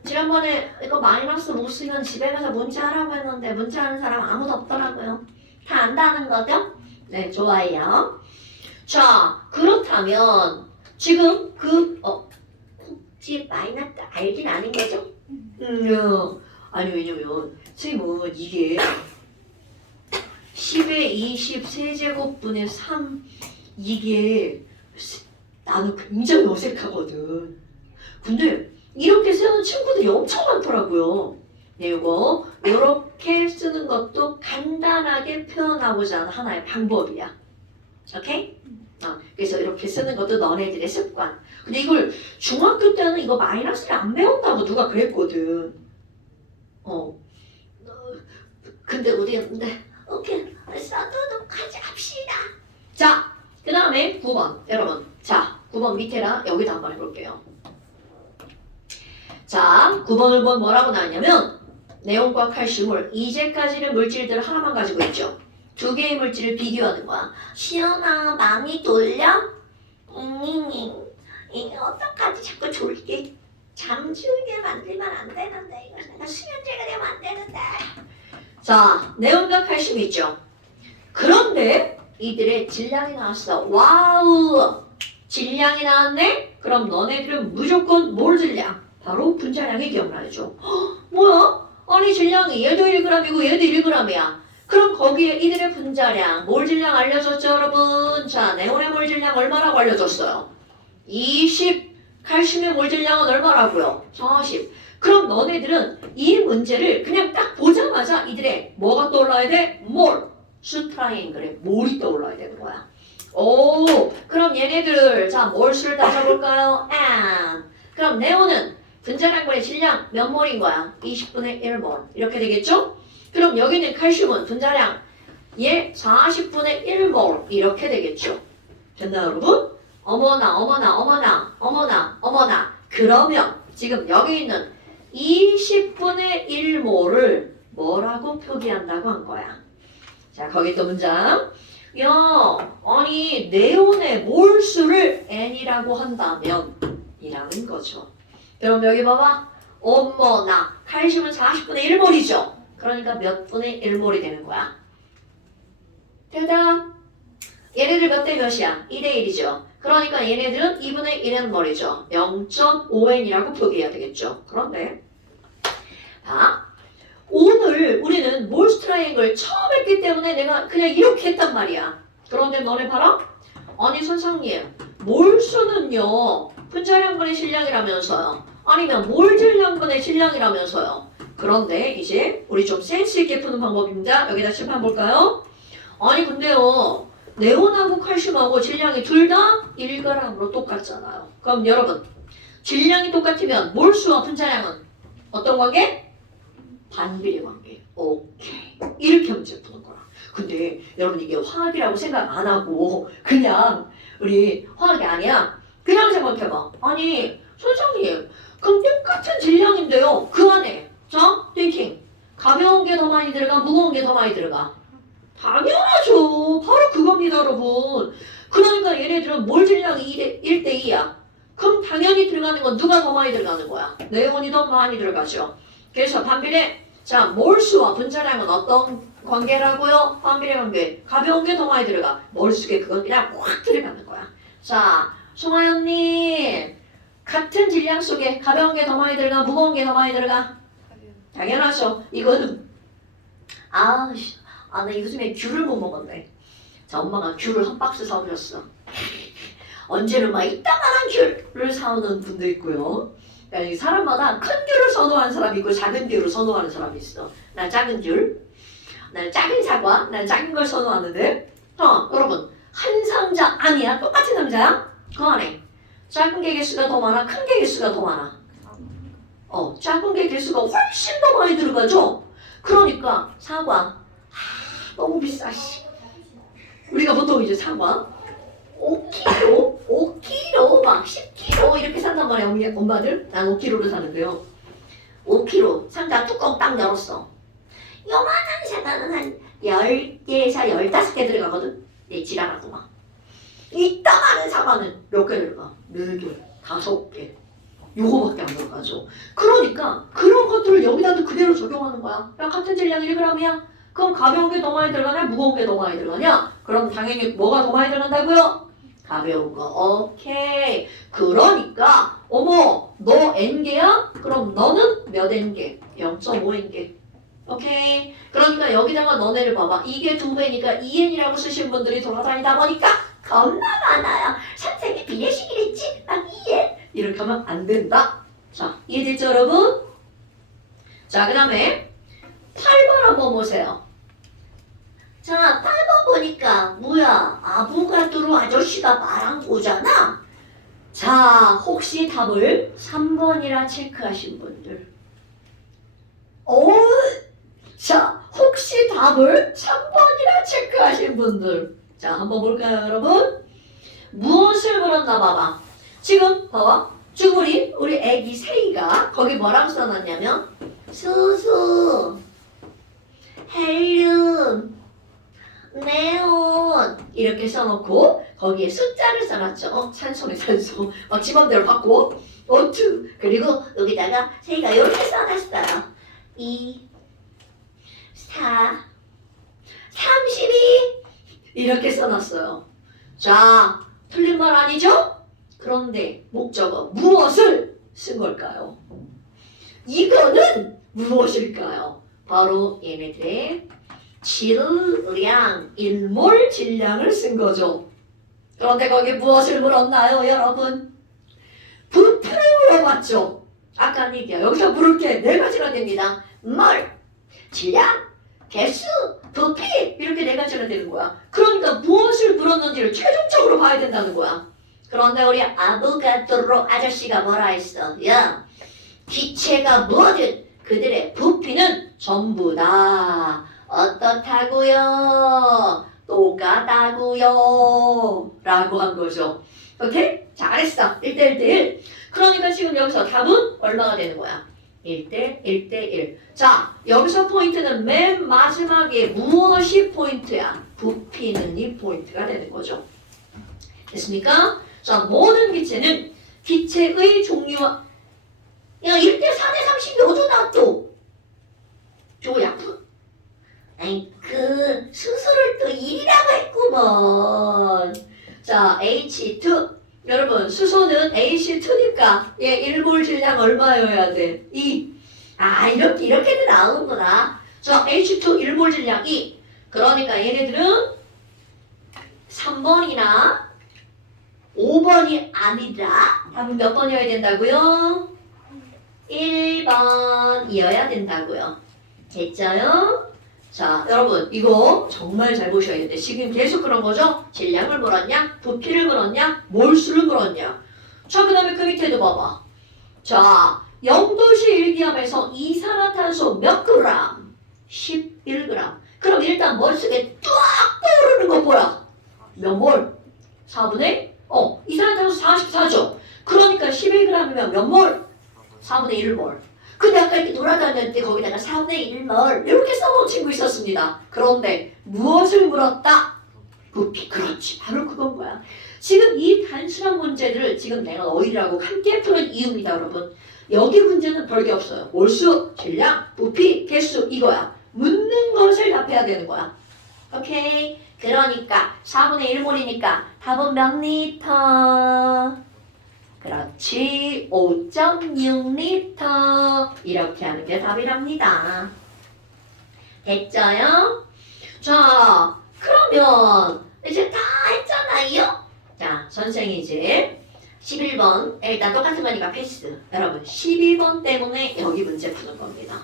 지난번에 이거 마이너스 못 쓰면 집에 가서 문자하라고 했는데 문자하는 사람 아무도 없더라고요. 다 안다는 거죠? 네, 좋아요. 자, 그렇다면 지금 혹시 마이너스 알긴 아닌 거죠? 아니 왜냐면 선생님은 이게 10의 23제곱분의 3 이게 나는 굉장히 어색하거든. 근데 이렇게 쓰는 친구들이 엄청 많더라고요. 네, 이거 이렇게 쓰는 것도 간단하게 표현하고자 하는 하나의 방법이야. 오케이? 그래서 이렇게 쓰는 것도 너네들의 습관. 근데 이걸 중학교 때는 이거 마이너스를 안 배운다고 누가 그랬거든. 근데 우리는 오케이 써도록 합시다. 자, 그 다음에 9번 여러분. 자, 9번 밑에라 여기다 한번 해볼게요. 자, 9번을 보면 뭐라고 나왔냐면 네온과 칼슘을 이제까지는 물질들을 하나만 가지고 있죠. 두 개의 물질을 비교하는 거야. 시연아 많이 돌려? 이게 어떡하지? 자꾸 졸게 잠들게 만들면 안 되는데 이거 내가 수면제가 되면 안 되는데. 자, 네온과 칼슘 있죠. 그런데 이들의 질량이 나왔어. 와우! 질량이 나왔네? 그럼 너네들은 무조건 뭘 질량? 바로 분자량이 기억나야죠. 뭐야? 아니 질량이 얘도 1g이고 얘도 1g이야. 그럼 거기에 이들의 분자량, 몰 질량 알려줬죠 여러분? 자, 네온의 몰 질량 얼마라고 알려줬어요? 20. 칼슘의 몰 질량은 얼마라고요? 40. 그럼 너네들은 이 문제를 그냥 딱 보자마자 이들의 뭐가 떠올라야 돼? 몰. 수트라이앵글의 몰이 떠올라야 되는 거야. 오, 그럼 얘네들 자 몰수를 따져볼까요? 그럼 네온은 분자량분의 질량 몇 몰인 거야? 20분의 1몰 이렇게 되겠죠? 그럼 여기는 칼슘은 분자량 얘 40분의 1몰 이렇게 되겠죠? 됐나 여러분? 어머나 그러면 지금 여기 있는 20분의 1몰을 뭐라고 표기한다고 한 거야? 자, 거기 또 문장. 야, 아니 네온의 몰수를 n이라고 한다면 이라는 거죠. 그럼 여기 봐봐. 어머나 칼슘은 40분의 1몰이죠. 그러니까 몇 분의 1몰이 되는 거야? 대답. 얘네들 몇 대 몇이야? 2대 1이죠. 그러니까 얘네들은 2분의 1n 몰이죠. 0.5n이라고 표기해야 되겠죠. 그런데 자, 오늘 우리는 몰스 트라이앵글 처음 했기 때문에 내가 그냥 이렇게 했단 말이야. 그런데 너네 봐라. 아니 선생님 몰수는요 분자량분의 질량이라면서요. 아니면 몰 질량분의 질량이라면서요. 그런데 이제 우리 좀 센스 있게 푸는 방법입니다. 여기다 칠판 볼까요? 아니 근데요 네온하고 칼슘하고 질량이 둘 다 1g으로 똑같잖아요. 그럼 여러분 질량이 똑같으면 몰수와 분자량은 어떤 관계? 반비례 관계. 오케이. 이렇게 문제 푸는 거라. 근데 여러분 이게 화학이라고 생각 안 하고 그냥 우리 화학이 아니야. 그냥 생각해봐. 아니 선생님 그럼 똑같은 질량인데요. 그 안에 자 띵킹 가벼운 게 더 많이 들어가 무거운 게 더 많이 들어가? 당연하죠. 바로 그겁니다 여러분. 그러니까 얘네들은 몰 질량이 1대 2야. 그럼 당연히 들어가는 건 누가 더 많이 들어가는 거야? 네온이 더 많이 들어가죠. 그래서 반비례. 자, 몰수와 분자량은 어떤 관계라고요? 반비례 관계. 가벼운 게 더 많이 들어가. 몰수계 그건 그냥 확 들어가는 거야. 자, 송하연님 같은 질량 속에 가벼운 게 더 많이 들어가, 무거운 게 더 많이 들어가? 당연하죠. 이거는 나 요즘에 귤을 못 먹었네. 자, 엄마가 귤을 한 박스 사오셨어. 언제는 막 이따만한 귤을 사오는 분도 있고요. 그러니까 사람마다 큰 귤을 선호하는 사람이 있고 작은 귤을 선호하는 사람이 있어. 난 작은 귤, 난 작은 사과, 난 작은 걸 선호하는데 여러분 한 상자 아니야? 똑같은 상자야? 그 안에 작은 게 개수가 더 많아? 큰 게 개수가 더 많아? 작은 게 개수가 훨씬 더 많이 들어가죠? 그러니까 사과 너무 비싸 씨. 우리가 보통 이제 사과 5kg 막 10kg 이렇게 산단 말이야 엄마들. 난 5kg를 사는데요. 5kg 상자 뚜껑 딱 열었어. 요만한 사과는 한 10개에서 15개 들어가거든. 내 지랄하고 막. 이따가는 사과는 몇 개 들어가? 4개, 5개. 요거밖에 안 들어가죠. 그러니까 그런 것들을 여기다도 그대로 적용하는 거야. 야, 같은 질량 1g이야. 그럼 가벼운 게 더 많이 들어가냐? 무거운 게 더 많이 들어가냐? 그럼 당연히 뭐가 더 많이 들어간다고요? 가벼운 거. 오케이. 그러니까 어머 너 N개야? 그럼 너는 몇 N개? 0.5N개. 오케이. 그러니까 여기다가 너네를 봐봐. 이게 2배니까 2N이라고 쓰신 분들이 돌아다니다 보니까 겁나 많아요. 선생님 비례식이랬지? 막 2N. 이렇게 하면 안 된다. 자, 이해됐죠 여러분? 자, 그 다음에 8번 한번 보세요. 자, 8번 보니까 뭐야? 아보가드로 아저씨가 말한 거잖아? 자, 혹시 답을 3번이라 체크하신 분들. 자, 혹시 답을 3번이라 체크하신 분들. 자, 한번 볼까요, 여러분? 무엇을 물었나 봐봐. 지금 봐봐. 지금 우리 애기 세이가 거기 뭐라고 써놨냐면 수수, 헬륨, 네온 이렇게 써놓고 거기에 숫자를 써놨죠. 산소네 산소. 막 지맘대로 바꾸고 O2 그리고 여기다가 세이가 이렇게 써놨어요. 2, 4, 32 이렇게 써놨어요. 자, 틀린 말 아니죠? 그런데 목적어 무엇을 쓴 걸까요? 이거는 무엇일까요? 바로 얘네들의 질량, 일몰 질량을 쓴 거죠. 그런데 거기 무엇을 물었나요, 여러분? 부피를 물어봤죠. 아까 얘기야. 여기서 물을 게 4가지가 됩니다. 몰, 질량, 개수, 부피 이렇게 4가지가 되는 거야. 그러니까 무엇을 물었는지를 최종적으로 봐야 된다는 거야. 그런데 우리 아보가드로 아저씨가 뭐라 했어? 야, 기체가 뭐든 그들의 부피는 전부 다 어떻다고요? 똑같다고요? 라고 한 거죠. 오케이? 잘했어. 1대1대1. 그러니까 지금 여기서 답은 얼마가 되는 거야? 1대1대1. 자, 여기서 포인트는 맨 마지막에 무엇이 포인트야? 부피는 이 포인트가 되는 거죠. 됐습니까? 자, 모든 기체는 기체의 종류와 야, 1대 4대 35도 나왔죠? 저거 약분? 아니, 그 수소를 또 1이라고 했구먼. 자, H2. 여러분, 수소는 H2니까 얘 1몰 질량 얼마여야 돼? 2. 아, 이렇게도 나오는구나. 자, H2 1몰 질량 2. 그러니까 얘네들은 3번이나 5번이 아니라 답은 몇 번이어야 된다고요? 1번이어야 된다고요. 됐죠요? 자, 여러분 이거 정말 잘 보셔야 돼요. 지금 계속 그런 거죠? 질량을 물었냐? 부피를 물었냐? 몰수를 물었냐? 자, 그 다음에 그 밑에도 봐봐. 자, 0도씨 1기압에서 이산화탄소 몇 그램? 11g. 그럼 일단 머릿속에 뚝 떠오르는 거 뭐야? 몇 몰? 4분의? 이산화탄소 44죠? 그러니까 11g이면 몇 몰? 4분의 1몰. 근데 아까 이렇게 돌아다닐 때 거기다가 4분의 1몰 이렇게 써놓은 친구 있었습니다. 그런데 무엇을 물었다? 부피. 그렇지. 바로 그건 거야. 지금 이 단순한 문제들을 지금 내가 너희들하고 함께 푸는 이유입니다, 여러분. 여기 문제는 별게 없어요. 몰수, 질량, 부피, 개수 이거야. 묻는 것을 답해야 되는 거야. 오케이. 그러니까 4분의 1몰이니까 답은 몇 리터? 그렇지. 5.6리터. 이렇게 하는 게 답이랍니다. 됐죠요? 자, 그러면 이제 다 했잖아요? 자, 선생이 이제 11번, 일단 똑같은 거니까 패스. 여러분, 12번 때문에 여기 문제 푸는 겁니다.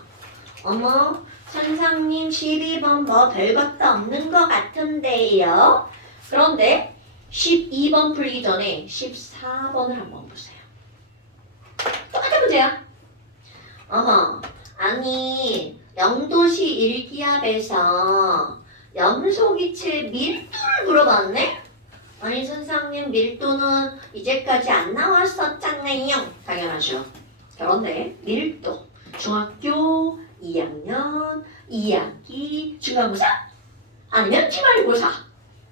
어머, 선생님 12번 뭐 별것도 없는 것 같은데요? 그런데 12번 풀기 전에 14번을 한번 보세요. 똑같은 문제야. 아니, 영도시 일기압에서 염소기체 밀도를 물어봤네? 아니, 선생님 밀도는 이제까지 안 나왔었잖아요. 당연하죠. 그런데 밀도, 중학교 2학년 2학기 중간고사 아니면 기말고사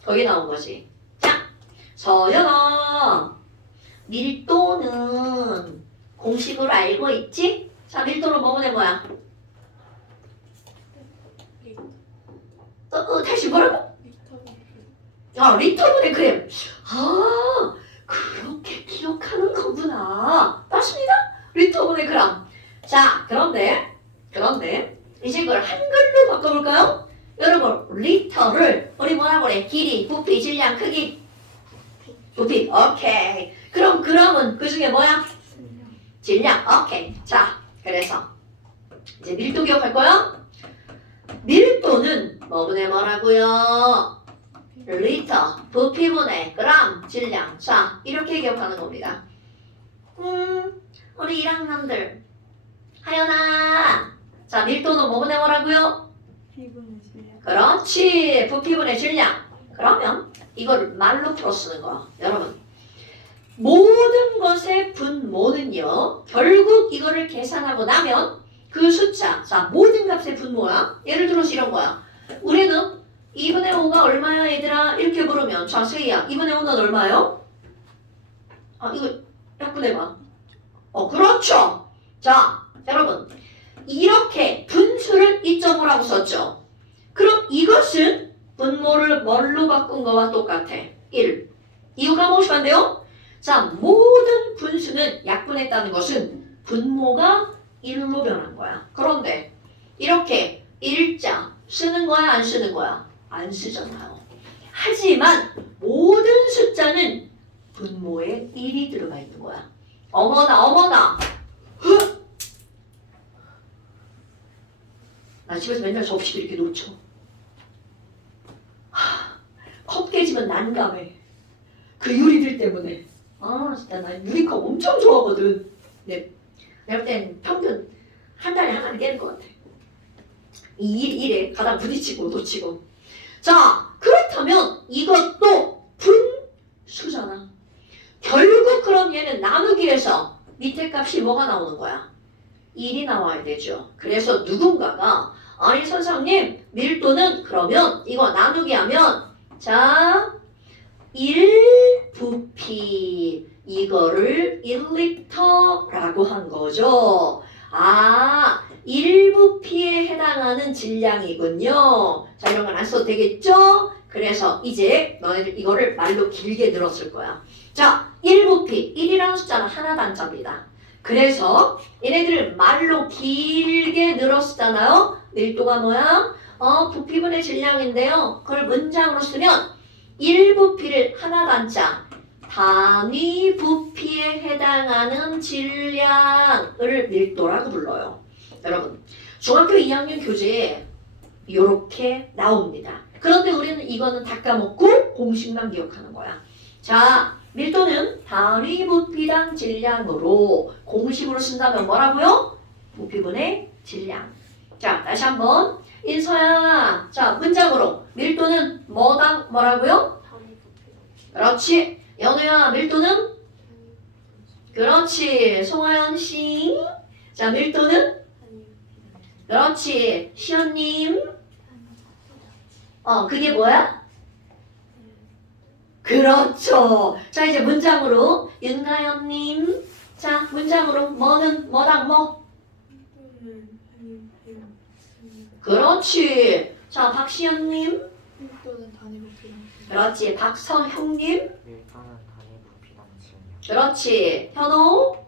거기 나온 거지. 자, 서연아, 밀도는 공식으로 알고 있지? 자, 밀도는 뭐 보낸 거야? 다시 뭐라고? 리터분의 그램. 아, 그렇게 기억하는 거구나. 맞습니다. 리터분의 그램. 자, 그런데 이제 그걸 한글로 바꿔볼까요? 여러분, 리터를 우리 뭐라 그래? 길이, 부피, 질량, 크기. 부피. 오케이. 그럼 그램은 그 중에 뭐야? 질량. 오케이. 자, 그래서 이제 밀도 기억할 거야? 밀도는 뭐분의 뭐라고요? 리터, 부피분의 그램, 질량. 자, 이렇게 기억하는 겁니다. 우리 1학년들 하연아, 자, 밀도는 뭐분의 뭐라고요? 피분의 질량. 그렇지, 부피분의 질량. 그러면 이걸 말로 풀어 쓰는 거야. 여러분, 모든 것의 분모는요, 결국 이거를 계산하고 나면 그 숫자, 자, 모든 값의 분모야. 예를 들어서 이런 거야. 우리는 2분의 5가 얼마야 얘들아? 이렇게 물으면, 자, 세희야, 2분의 5는 얼마요? 아, 이거 약분해봐. 그렇죠. 자, 여러분, 이렇게 분수를 2.5라고 썼죠. 그럼 이것은 분모를 뭘로 바꾼 거와 똑같아. 1. 이유가 무엇인데요? 자, 모든 분수는 약분했다는 것은 분모가 1로 변한 거야. 그런데 이렇게 일자 쓰는 거야, 안 쓰는 거야? 안 쓰잖아요. 하지만 모든 숫자는 분모에 1이 들어가 있는 거야. 어머나. 나 집에서 맨날 접시도 이렇게 놓쳐. 컵 깨지면 난감해. 그 유리들 때문에. 아, 진짜 나 유리컵 엄청 좋아하거든. 네. 내가 볼 땐 평균 한 달에 하나는 깨는 것 같아. 이 일에 가다 부딪히고 놓치고. 자, 그렇다면 이것도 분수잖아. 결국 그럼 얘는 나누기에서 밑에 값이 뭐가 나오는 거야? 1이 나와야 되죠. 그래서 누군가가 아니 선생님 밀도는 그러면 이거 나누기 하면 자 1부피 이거를 1리터라고 한 거죠. 아 1부피에 해당하는 질량이군요. 자 이런 건 안 써도 되겠죠? 그래서 이제 너희들 이거를 말로 길게 늘었을 거야. 자 1부피 1이라는 숫자는 하나 단자입니다. 그래서 얘네들을 말로 길게 늘었잖아요. 밀도가 뭐야? 부피분의 질량인데요. 그걸 문장으로 쓰면 1부피를 하나 단자 단위 부피에 해당하는 질량을 밀도라고 불러요. 여러분 중학교 2학년 교재에 이렇게 나옵니다. 그런데 우리는 이거는 다 까먹고 공식만 기억하는 거야. 자 밀도는 단위 부피당 질량으로 공식으로 쓴다면 뭐라고요? 부피분의 질량. 자 다시 한번 인서야 자 문장으로 밀도는 뭐당 뭐라고요? 단위 부피. 그렇지. 연우야 밀도는? 그렇지. 송하연씨 자 밀도는? 단위 부피. 그렇지. 시연님 그게 뭐야? 그렇죠. 자 이제 문장으로 윤가연님 자 문장으로 뭐는 뭐당 뭐? 밀도는 단위 부피. 그렇지. 자 박시연님 밀도는 단위 부피. 그렇지. 박서형님 밀도는 단위 부피당 부피감 질량. 그렇지. 현호.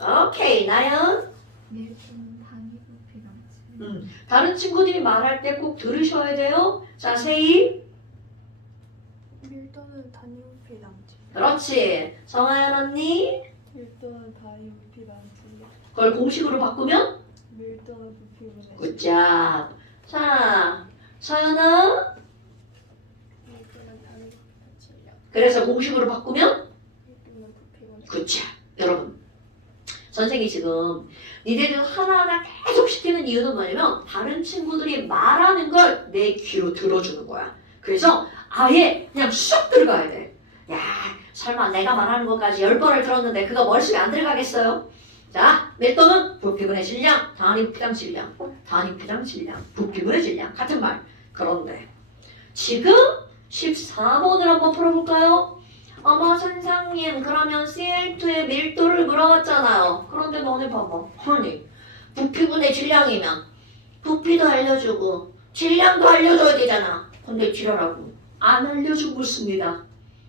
오케이. 나연. 밀도는 단위 부피감 질량. 다른 친구들이 말할 때 꼭 들으셔야 돼요. 자, 세희. 밀도는 단위 부피감 질량. 그렇지. 정하연 언니. 밀도는 단위 부피감 질량. 그걸 공식으로 바꾸면? 밀도는 부피분의 굿잡. 자, 서연아. 밀도는 단위 부피감 질량. 그래서 공식으로 바꾸면? 밀도는 부피분의 굿잡. 여러분. 선생님이 지금 니네들 하나하나 계속 시키는 이유는 뭐냐면 다른 친구들이 말하는 걸 내 귀로 들어주는 거야. 그래서 아예 그냥 쑥 들어가야 돼. 야, 설마 내가 말하는 것까지 10번을 들었는데 그거 머릿속에 안 들어가겠어요? 자, 밀도는 부피분의 질량, 단위 부피당 질량, 단위 부피당 질량, 부피분의 질량 같은 말. 그런데 지금 14번을 한번 풀어볼까요? 어머 선생님 그러면 CL2의 밀도를 물어봤잖아요. 그런데 너네 봐봐. 아니 부피분의 질량이면 부피도 알려주고 질량도 알려줘야 되잖아. 근데 지랄하고 안 알려주고 있습니다.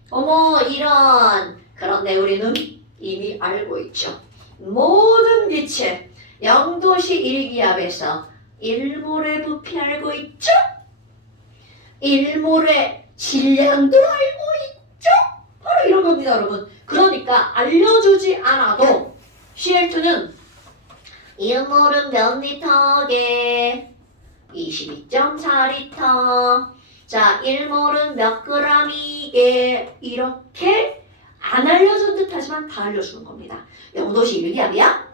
어머 이런. 그런데 우리는 이미 알고 있죠. 모든 빛의 0도시 1기압에서 1몰의 부피 알고 있죠? 1몰의 질량도 알고 있죠? 바로 이런 겁니다, 여러분. 그러니까 알려주지 않아도 CL2는 1몰은 몇 리터게? 22.4리터. 자, 1몰은 몇 그램이게? 이렇게 안 알려준 듯 하지만 다 알려주는 겁니다. 0도시 1기압이야?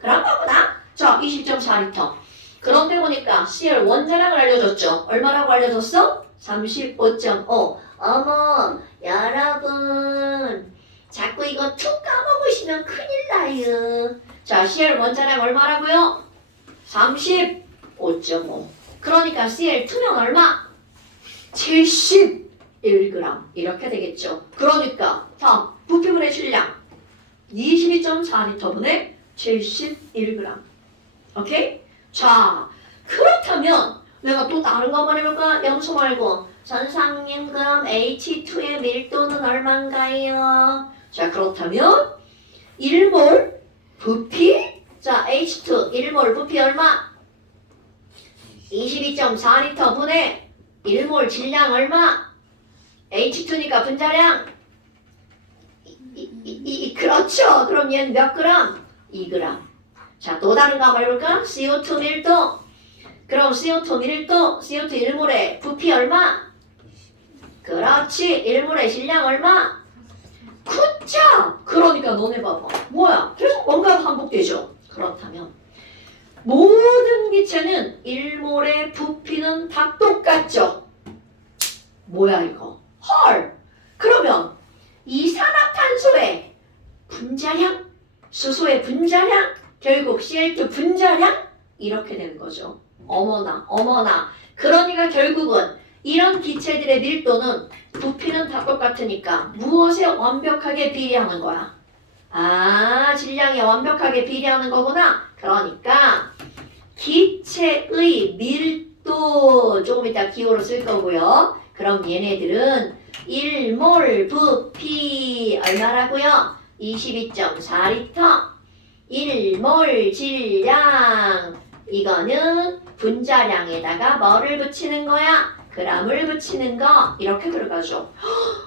그런 거구나. 자, 20.4리터. 그런데 보니까 CL 원자량을 알려줬죠. 얼마라고 알려줬어? 35.5. 어머, 여러분. 자꾸 이거 툭 까먹으시면 큰일 나요. 자, CL 원자량 얼마라고요? 35.5. 그러니까 CL2면 얼마? 71g. 이렇게 되겠죠. 그러니까 다음 부피분의 질량 22.4리터분의 71g. 오케이? 자, 그렇다면 내가 또 다른 거 한번 해볼까? 염소 말고 선생님 그럼 H2의 밀도는 얼마인가요? 자, 그렇다면 1몰 부피. 자, H2 1몰 부피 얼마? 22.4리터 분의 1몰 질량 얼마? H2니까 분자량 그렇죠. 그럼 얘는 몇 그램? 2g. 자, 또 다른 거 한번 해볼까? CO2 밀도. 그럼 CO2 밀도, CO2 1몰의 부피 얼마? 그렇지. 1몰의 질량 얼마? 9점. 그러니까 너네 봐봐. 뭐야? 계속 뭔가 반복되죠. 그렇다면 모든 기체는 1몰의 부피는 다 똑같죠. 뭐야 이거? 헐. 그러면 이산화탄소의 분자량, 수소의 분자량, 결국 CL2 분자량 이렇게 되는 거죠. 어머나 어머나. 그러니까 결국은 이런 기체들의 밀도는 부피는 다 똑같으니까 무엇에 완벽하게 비례하는 거야? 아, 질량에 완벽하게 비례하는 거구나. 그러니까 기체의 밀도 조금 이따 기호로 쓸 거고요. 그럼 얘네들은 1몰 부피 얼마라고요? 22.4리터. 1몰 질량 이거는 분자량에다가 뭐를 붙이는 거야? g을 붙이는 거. 이렇게 들어가죠.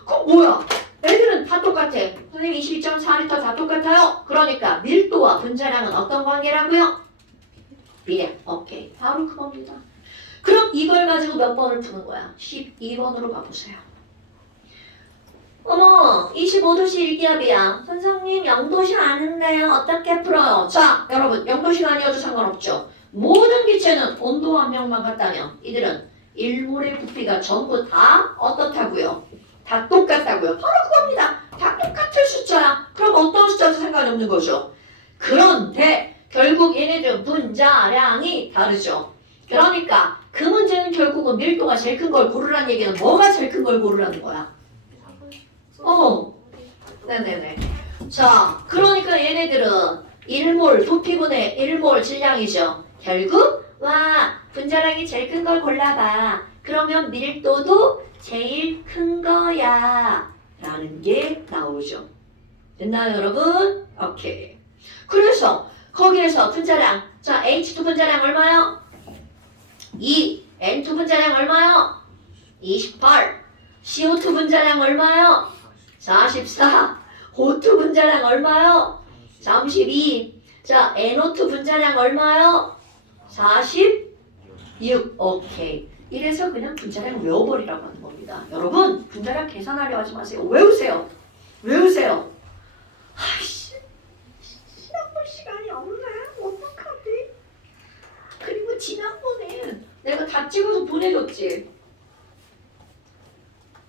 그럼 뭐야? 애들은 다 똑같아. 선생님 22.4리터 다 똑같아요. 그러니까 밀도와 분자량은 어떤 관계라고요? 비례. 오케이. 바로 그겁니다. 그럼 이걸 가지고 몇 번을 푸는 거야? 12번으로 가보세요. 어머, 25도씨 1기압이야. 선생님 0도씨 아는데요. 어떻게 풀어요? 자, 여러분 0도씨가 아니어도 상관없죠. 모든 기체는 온도 한 명만 같다면 이들은 1몰의 부피가 전부 다 어떻다고요? 다 똑같다고요. 바로 그겁니다. 다 똑같은 숫자야. 그럼 어떤 숫자도 상관이 없는 거죠. 그런데 결국 얘네들 분자량이 다르죠. 그러니까 그 문제는 결국은 밀도가 제일 큰 걸 고르라는 얘기는 뭐가 제일 큰 걸 고르라는 거야? 네네네. 자, 그러니까 얘네들은 1몰 부피분의 1몰 질량이죠. 결국 와, 분자량이 제일 큰 걸 골라봐. 그러면 밀도도 제일 큰 거야. 라는 게 나오죠. 됐나요, 여러분? 오케이. 그래서 거기에서 분자량, 자, H2 분자량 얼마요? 2. N2 분자량 얼마요? 28. CO2 분자량 얼마요? 44. O2 분자량 얼마요? 32. 자, NO2 분자량 얼마요? 46. 오케이. 이래서 그냥 분자량 외워버리라고 하는 겁니다. 여러분, 분자량 계산하려 하지 마세요. 외우세요. 외우세요. 아이씨, 시험 볼 시간이 없네. 어떡하지? 그리고 지난번에 내가 다 찍어서 보내줬지.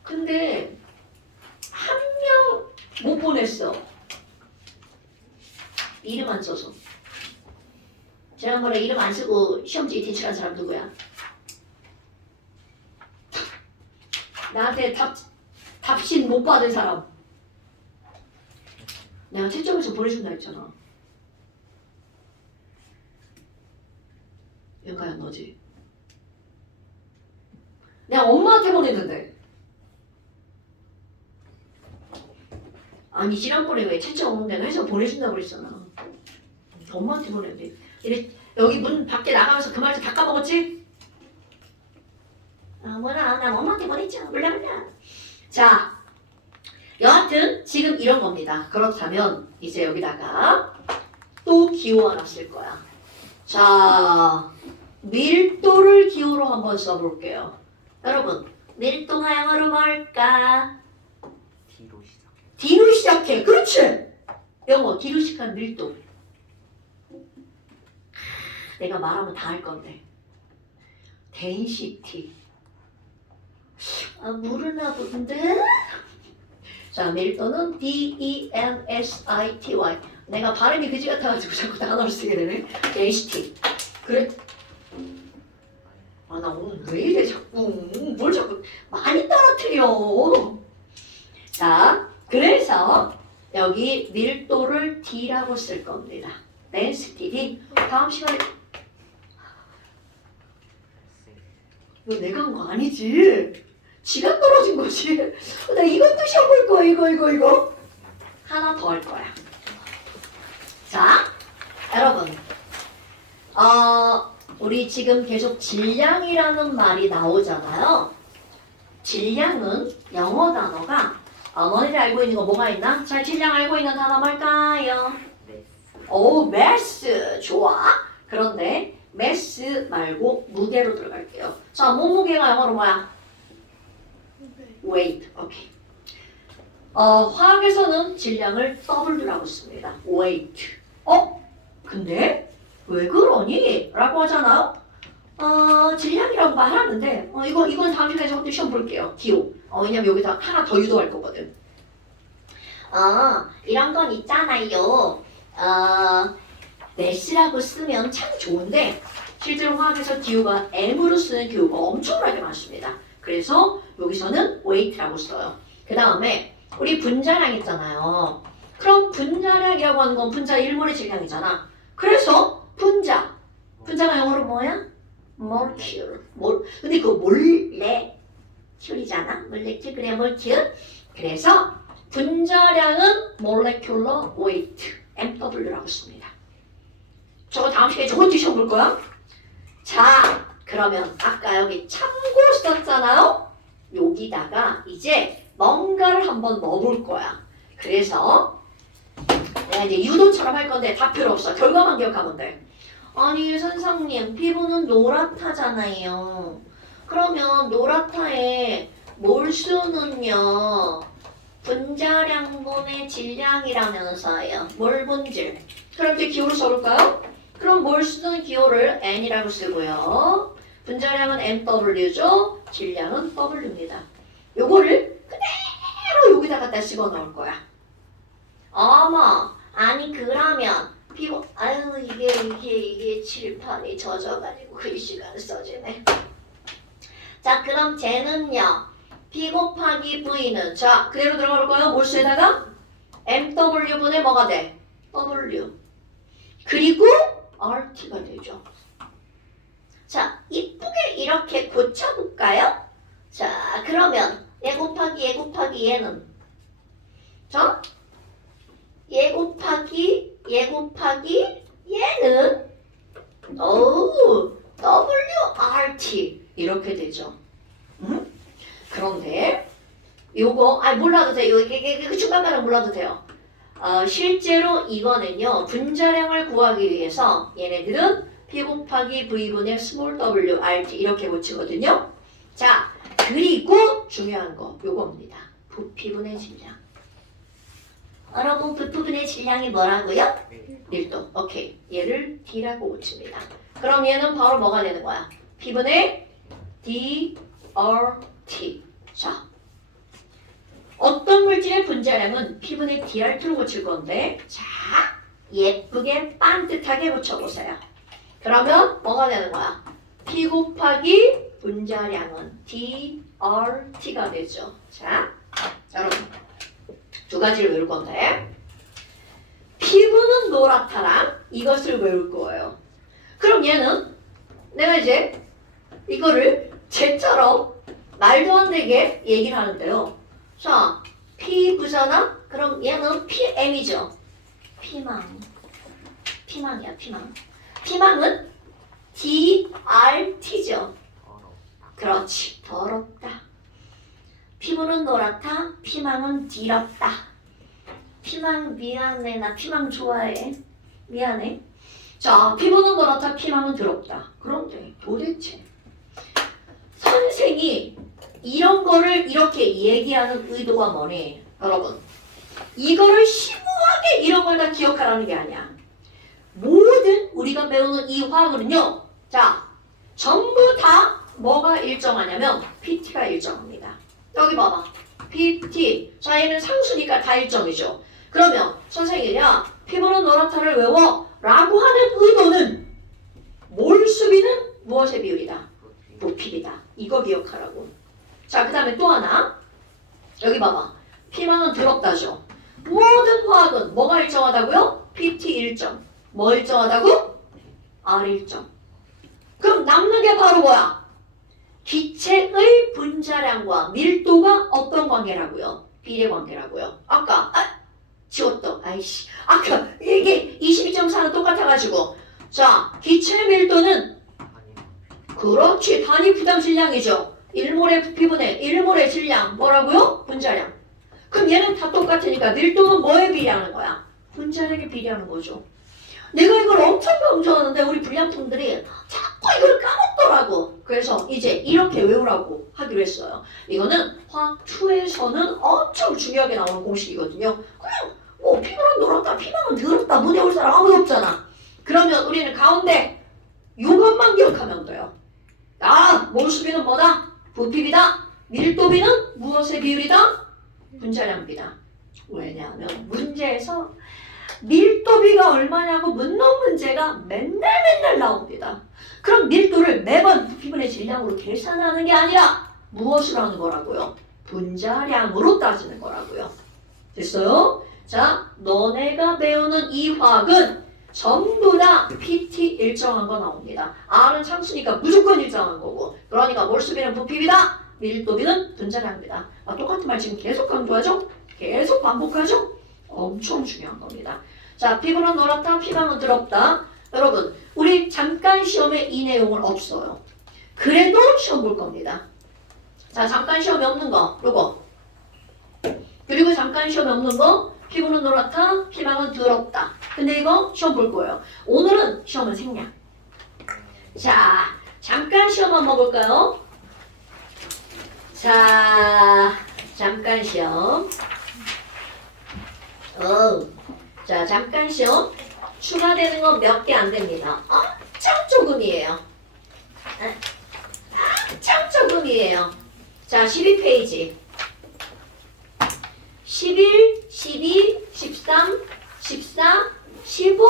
근데 한 명 못 보냈어. 이름 안 써서. 지난번에 이름 안 쓰고 시험지 제출한 사람 누구야? 나한테 답신 못 받은 사람. 내가 채점해서 보내준다 했잖아. 윤가연 너지? 내가 엄마한테 보냈는데. 아니 지난번에 왜 채점 내가 해서 보내준다고 그랬잖아. 엄마한테 보냈는데. 여기 문 밖에 나가면서 그 말 다 까먹었지? 아 뭐라 난 엄마한테 보냈잖아. 몰라. 자 여하튼 지금 이런 겁니다. 그렇다면 이제 여기다가 또 기호 하나 쓸 거야. 자 밀도를 기호로 한번 써볼게요. 여러분 밀도가 영어로 뭘까? D로 시작해. D로 시작해. 그렇지. 영어 D로 시작한 밀도. 내가 말하면 다 할 건데. density. 아 모르나 본데? 자 밀도는 D-E-N-S-I-T-Y. 내가 발음이 그지 같아가지고 자꾸 단어를 쓰게 되네. density. 그래? 아 나 오늘 왜 이래 자꾸. 뭘 자꾸 많이 떨어뜨려. 자 그래서 여기 밀도를 D라고 쓸 겁니다. density D. 다음 시간에 이거 내가 한 거 아니지? 지가 떨어진 거지. 나 이것도 시험 볼 거야. 이거. 하나 더 할 거야. 자, 여러분. 우리 지금 계속 질량이라는 말이 나오잖아요. 질량은 영어 단어가 너희들 알고 있는 거 뭐가 있나? 자, 질량 알고 있는 단어 뭘까요? 오, 매스. 좋아. 그런데 매스 말고 무게로 들어갈게요. 자, 몸무게가 영어로 뭐야? weight. 오케이. 화학에서는 질량을 W라고 씁니다. weight. 근데 왜 그러니? 라고 하잖아요. 질량이라고 말하는데 이건 다음 시간에 저것도 시험 볼게요. 기호. 왜냐면 여기다 하나 더 유도할 거거든. 이런 건 있잖아요. 매스라고 쓰면 참 좋은데 실제로 화학에서 기호가 M으로 쓰는 기호가 엄청나게 많습니다. 그래서 여기서는 weight라고 써요. 그 다음에 우리 분자량 있잖아요. 그럼 분자량이라고 하는 건 분자 1몰의 질량이잖아. 그래서 분자가 영어로 뭐야? molecule. 근데 그거 몰레큘이잖아. 몰레큘. 그래 molecule. 그래서 분자량은 molecular weight MW라고 씁니다. 저거 다음 시간에 저것도 시험 볼 거야? 자, 그러면 아까 여기 참고 썼잖아요? 여기다가 이제 뭔가를 한번 넣어볼 거야. 그래서 내가 이제 유도처럼 할 건데 다 필요 없어. 결과만 기억하면 돼. 아니 선생님 피부는 노랗다잖아요. 그러면 노랗다의 몰수는요 분자량분의 질량이라면서요. 몰분질. 그럼 이제 기호를 써볼까요? 그럼 몰수는 기호를 N이라고 쓰고요. 분자량은 MW죠. 질량은 W입니다. 요거를 그대로 여기다 갖다 집어넣을 거야. 어머, 아니 그러면 피부 이게 칠판이 젖어가지고 글씨가 써지네. 자 그럼 쟤는요 P 곱하기 V는 자 그대로 들어가 볼까요? 몰수에다가 MW분의 뭐가 돼? W. 그리고 RT가 되죠. 자 이쁘게 이렇게 고쳐볼까요? 자 그러면 얘 곱하기 얘는 몰라도 돼요. 이게 중간간은 몰라도 돼요. 실제로 이거는요. 분자량을 구하기 위해서 얘네들은 P 곱하기 V분의 스몰 w RT 이렇게 고치거든요. 자, 그리고 중요한 거 요겁니다. 부피분의 질량. 여러분 부피분의 질량이 뭐라고요? 밀도. 오케이. 얘를 D라고 고칩니다. 그럼 얘는 바로 뭐가 되는 거야? P분의 DRT. 자, 어떤 물질의 분자량은 P분의 DRT로 고칠 건데 자, 예쁘게 반듯하게 고쳐보세요. 그러면 뭐가 되는 거야? P 곱하기 분자량은 DRT가 되죠. 자, 여러분 두 가지를 외울 건데 피부는 노랗다랑 이것을 외울 거예요. 그럼 얘는 내가 이제 이거를 쟤처럼 말도 안 되게 얘기를 하는데요. 자, P부잖아? 그럼 얘는 PM이죠. 피망이야, 피망. 피망은 DRT죠. 그렇지, 더럽다. 피부는 노랗다, 피망은 디럽다. 피망 미안해, 나 피망 좋아해. 미안해. 자, 피부는 노랗다, 피망은 더럽다. 그런데 도대체 선생이 이런 거를 이렇게 얘기하는 의도가 뭐니? 여러분, 이거를 심오하게 이런 걸 다 기억하라는 게 아니야. 모든 우리가 배우는 이 화학은요. 자, 전부 다 뭐가 일정하냐면 PT가 일정합니다. 여기 봐봐. PT. 자, 얘는 상수니까 다 일정이죠. 그러면 선생님이 야, 피부는 노랗다를 외워 라고 하는 의도는 몰수비는 무엇의 비율이다? 부피비다. 이거 기억하라고. 자, 그 다음에 또 하나. 여기 봐봐. 피망은 더럽다죠. 모든 화학은 뭐가 일정하다고요? PT 일정. 뭐 일정하다고? R 일정. 그럼 남는 게 바로 뭐야? 기체의 분자량과 밀도가 어떤 관계라고요? 비례 관계라고요. 아까 지웠다. 아이씨. 아까 이게 22.4는 똑같아가지고. 자, 기체 밀도는 그렇지. 단위 부담 질량이죠. 1몰의 부피분의 1몰의 질량 뭐라고요? 분자량. 그럼 얘는 다 똑같으니까 밀도는 뭐에 비례하는 거야? 분자량에 비례하는 거죠. 내가 이걸 엄청 강조하는데 우리 불량품들이 자꾸 이걸 까먹더라고. 그래서 이제 이렇게 외우라고 하기로 했어요. 이거는 화학 2에서는 엄청 중요하게 나오는 공식이거든요. 그냥 뭐 피부는 노랗다, 피부는 더럽다, 못 외울 사람 아무도 없잖아. 그러면 우리는 가운데 이것만 기억하면 돼요. 몰수비는 뭐다? 부피비다. 밀도비는 무엇의 비율이다? 분자량비다. 왜냐하면 문제에서 밀도비가 얼마냐고 묻는 문제가 맨날 나옵니다. 그럼 밀도를 매번 부피분의 질량으로 계산하는 게 아니라 무엇으로 하는 거라고요? 분자량으로 따지는 거라고요. 됐어요? 자, 너네가 배우는 이 화학은 전부 다 PT 일정한 거 나옵니다. R은 상수니까 무조건 일정한 거고. 그러니까 몰수비는 부피비다. 밀도비는 분자량비다. 똑같은 말 지금 계속 강조하죠? 계속 반복하죠? 엄청 중요한 겁니다. 자, 피부는 노랗다, 피망은 더럽다. 여러분, 우리 잠깐 시험에 이 내용은 없어요. 그래도 시험 볼 겁니다. 자, 잠깐 시험에 없는 거, 요거. 그리고 잠깐 시험에 없는 거, 피부는 노랗다, 피망은 더럽다. 근데 이거 시험 볼 거예요. 오늘은 시험은 생략. 자, 잠깐 시험 한번 볼까요? 자, 잠깐 시험. 자, 잠깐 시험. 추가되는 건 몇 개 안 됩니다. 엄청 조금이에요. 엄청 조금이에요. 자, 12페이지. 11, 12, 13, 14, 15.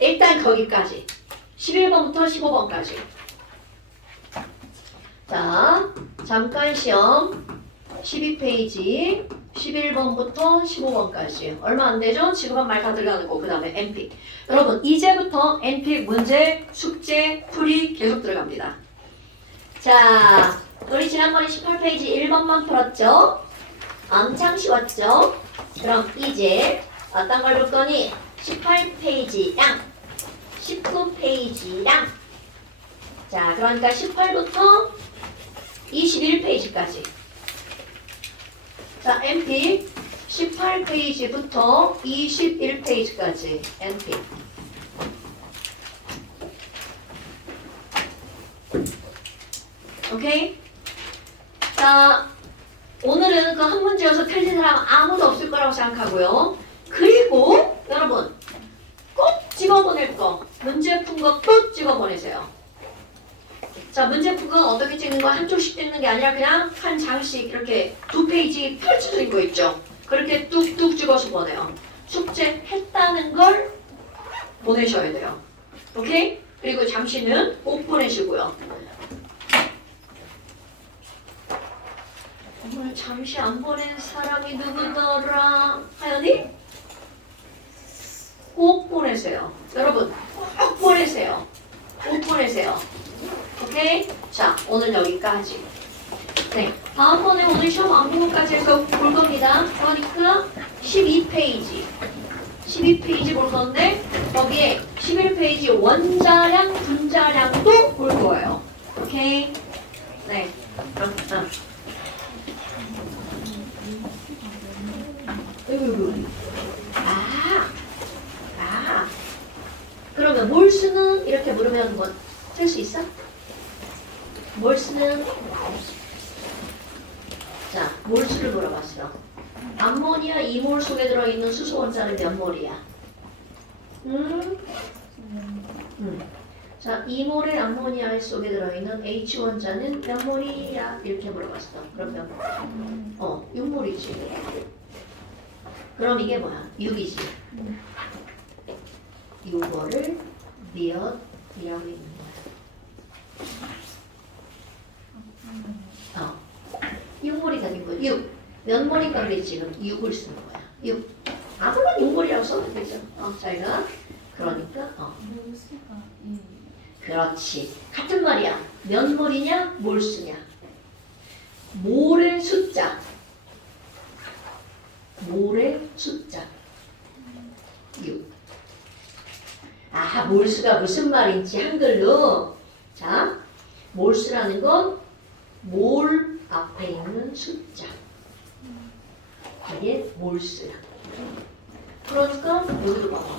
일단 거기까지. 11번부터 15번까지. 자, 잠깐 시험 12페이지 11번부터 15번까지. 얼마 안 되죠? 지금 한 말 다 들어가는 거. 그 다음에 NP. 여러분, 이제부터 NP 문제, 숙제, 풀이 계속 들어갑니다. 자, 우리 지난번에 18페이지 1번만 풀었죠? 엄청 쉬웠죠? 그럼 이제 어떤 걸 볼 거니? 18페이지랑 19페이지랑 자, 그러니까 18부터 21페이지까지. 자, MP 18페이지부터 21페이지까지 MP. 오케이? 자, 오늘은 그 한 문제여서 틀린 사람 아무도 없을 거라고 생각하고요. 그리고 여러분 꼭 찍어보낼 거, 문제 푼 거 꼭 찍어보내세요. 자, 문제 푼 건 어떻게 찍는 거 한쪽씩 찍는 게 아니라 그냥 한 장씩 이렇게 2페이지 펼쳐진 거 있죠. 그렇게 뚝뚝 찍어서 보내요. 숙제 했다는 걸 보내셔야 돼요. 오케이? 그리고 잠시는 못 보내시고요. 오늘 잠시 안 보낸 사람이 누구더라? 하연이? 꼭 보내세요. 여러분 꼭 보내세요. 꼭 보내세요. 오케이? 자, 오늘 여기까지. 네, 다음번에 오늘 시험 안 본 것까지 해서 볼 겁니다. 그러니까 12페이지. 12페이지 볼 건데 거기에 11페이지 원자량, 분자량도 볼 거예요. 오케이? 네. 그러면 몰수는 이렇게 물으면 뭐 쓸 수 있어? 몰수는 자, 몰수를 물어봤어. 암모니아 2몰 속에 들어있는 수소 원자는 몇 몰이야? 자, 2몰의 암모니아 속에 들어있는 H 원자는 몇 몰이야? 이렇게 물어봤어. 그러면 6몰이지. 그럼 이게 뭐야? 6이지. 이거를 몇이라고 있는 거야. 6몰이 가진 거 6. 몇 몰인가 그래 지금 6을 쓰는 거야. 6. 아무런 6몰이라고 써도 되죠. 자기가 그러니까 몰수가 2. 그렇지. 같은 말이야. 몇 몰이냐? 몰수냐? 몰의 숫자. 몰의 숫자. 6. 아, 몰수가 무슨 말인지 한글로. 자, 몰수라는 건 몰 앞에 있는 숫자. 이게 몰수야. 그러니까 여기도 봐봐.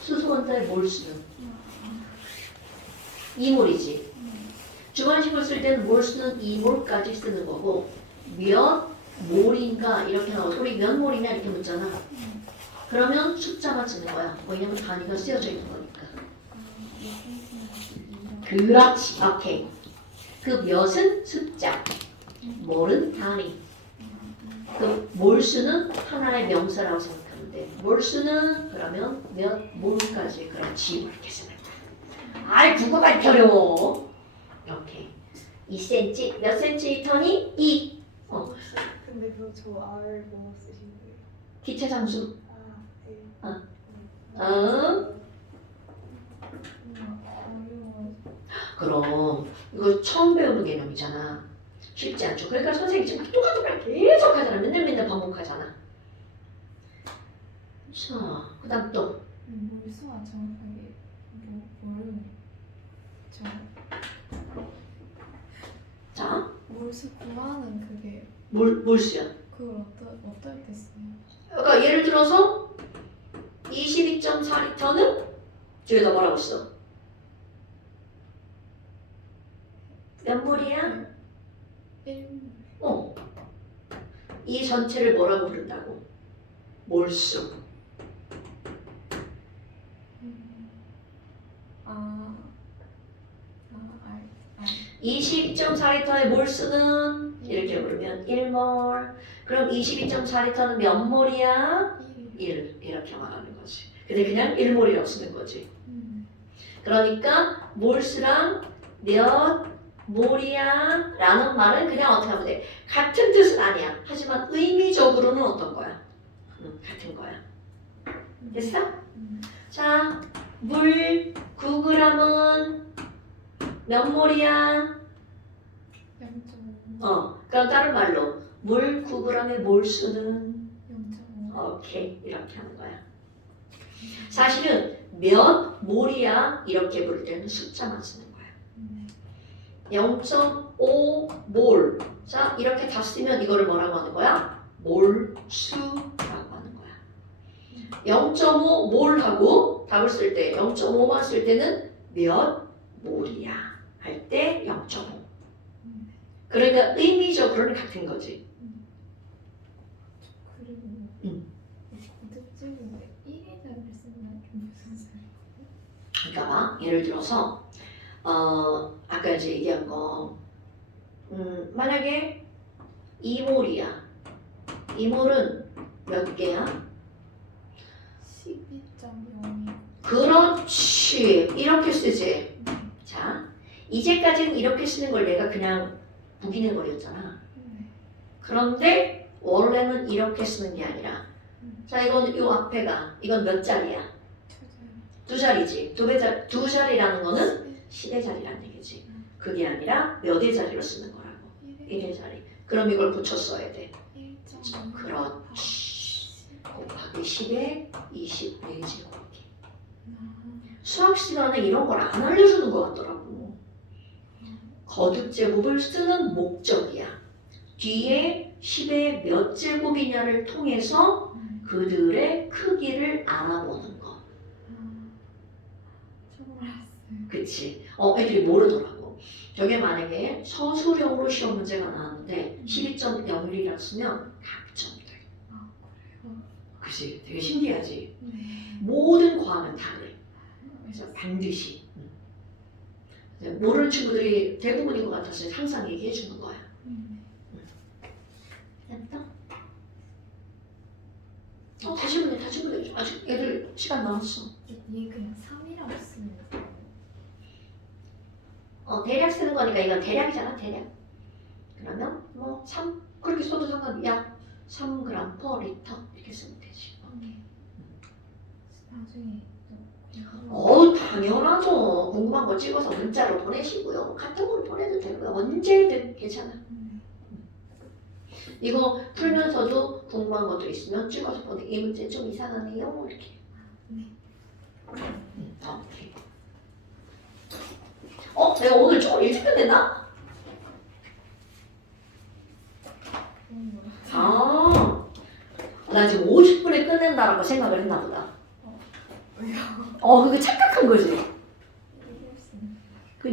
수소 원자의 몰수는 2몰이지. 주관식을 쓸 때는 몰수는 2몰까지 쓰는 거고 몇 몰인가 이렇게 나오고 우리 몇 몰이냐 이렇게 묻잖아. 그러면 숫자만 쓰는 거야. 왜냐면 단위가 쓰여져 있는 거니까. 그렇지. 오케이. 그 몇은 숫자, 몰은 단위. 그 몰수는 하나의 명사라고 생각하면 돼. 몰수는 그러면 몇 몰까지 그렇지 이렇게 쓰는 거야. 아이 국어가 이렇게 어려워. 오케이. 2cm 몇 cm니? 2. 근데 저 R 뭐 쓰신 거예요? 기체 상수. 아, 네. 어? 그럼 이거 처음 배우는 개념이잖아. 쉽지 않죠. 그러니까 선생님이 지금 똑같은 계속 하잖아. 맨날 반복하잖아. 자, 그 다음 또 몰수가 정확하게 모르는 자, 몰수 구하는 그게 몰수야. 그걸 어떨 때 써요? 그러니까 예를 들어서 22.4리터는 저기다 뭐라고 써? 몇 몰이야? 1몰. 이 전체를 뭐라고 부른다고? 몰수. 아, 22.4리터의 몰수는 이렇게 부르면 1몰. 그럼 22.4리터는 몇 몰이야? 1. 이렇게 말하는 거지. 근데 그냥 1몰이라고 쓰는 거지. 그러니까 몰수랑 몇 몰이야 라는 말은 그냥 어떻게 하면 돼? 같은 뜻은 아니야. 하지만 의미적으로는 어떤 거야? 같은 거야. 됐어? 자, 물 9g은 몇 몰이야? 0.5. 그럼 다른 말로 물 9g의 몰수는 0.5. 오케이 이렇게 하는 거야. 사실은 몇 몰이야 이렇게 부를 때는 숫자만 쓰는 거야. 0.5 오, 몰. 자, 이렇게 다 쓰면 이거를 뭐라고 하는 거야? 몰수라고 하는 거야. 0.5 몰하고 답을 쓸 때 0.5만 쓸 때는 몇 몰이야 할 때 0.5. 그러니까 의미적으로는 같은 거지. 그리고 고득제곱에 1의 답을 쓰면 좀 무슨 소리야? 그러니까 봐, 예를 들어서 아까 이제 얘기한 거 만약에 2몰이야. 2몰은 몇 개야? 12.0이 그렇지. 이렇게 쓰지. 자, 이제까지는 이렇게 쓰는 걸 내가 그냥 부기능거렸잖아. 그런데 원래는 이렇게 쓰는 게 아니라 자, 이건 요 앞에가 이건 몇 자리야? 두 자리지. 두 자리라는 거는 10의 자리란 얘기지. 그게 아니라 몇의 자리로 쓰는 거라고. 1의 자리. 그럼 이걸 붙여 써야 돼. 1.0 그렇지. 곱하기 10에 24제곱이기. 수학 시간에 이런 걸 안 알려주는 것 같더라고. 거듭제곱을 쓰는 목적이야. 뒤에 10의 몇 제곱이냐를 통해서 그들의 크기를 알아보는 거. 처음 알았어요. 그치? 애들이 모르더라고. 저게 만약에 서술형으로 시험 문제가 나왔는데 12.01이라고 쓰면 각점 돼. 아 그래요? 그치? 되게 신기하지? 네. 모든 과는 다 그래. 그래서 반드시. 모르는 친구들이 대부분인 것 같아서 항상 얘기해 주는 거야. 됐다? 다시 보내. 아직 애들 시간 남았어. 얘 그냥 3이라고 쓰면 돼요. 대략 쓰는 거니까 이건 대략이잖아, 대략. 그러면 뭐 3, 그렇게 써도 상관없어. 약 3g per 리터 이렇게 쓰면 되지. 나중에 또 당연하죠. 궁금한 거 찍어서 문자로 보내시고요. 카톡으로 보내도 되고요. 언제든 괜찮아. 이거 풀면서도 궁금한 것도 있으면 찍어서 보내. 이 문제 좀 이상하네요. 이렇게. 네. 오케이. 내가 오늘 조금 일찍 끝냈나? 나 지금 50분에 끝낸다라고 생각을 했나 보다. 왜요? 그게 착각한 거지.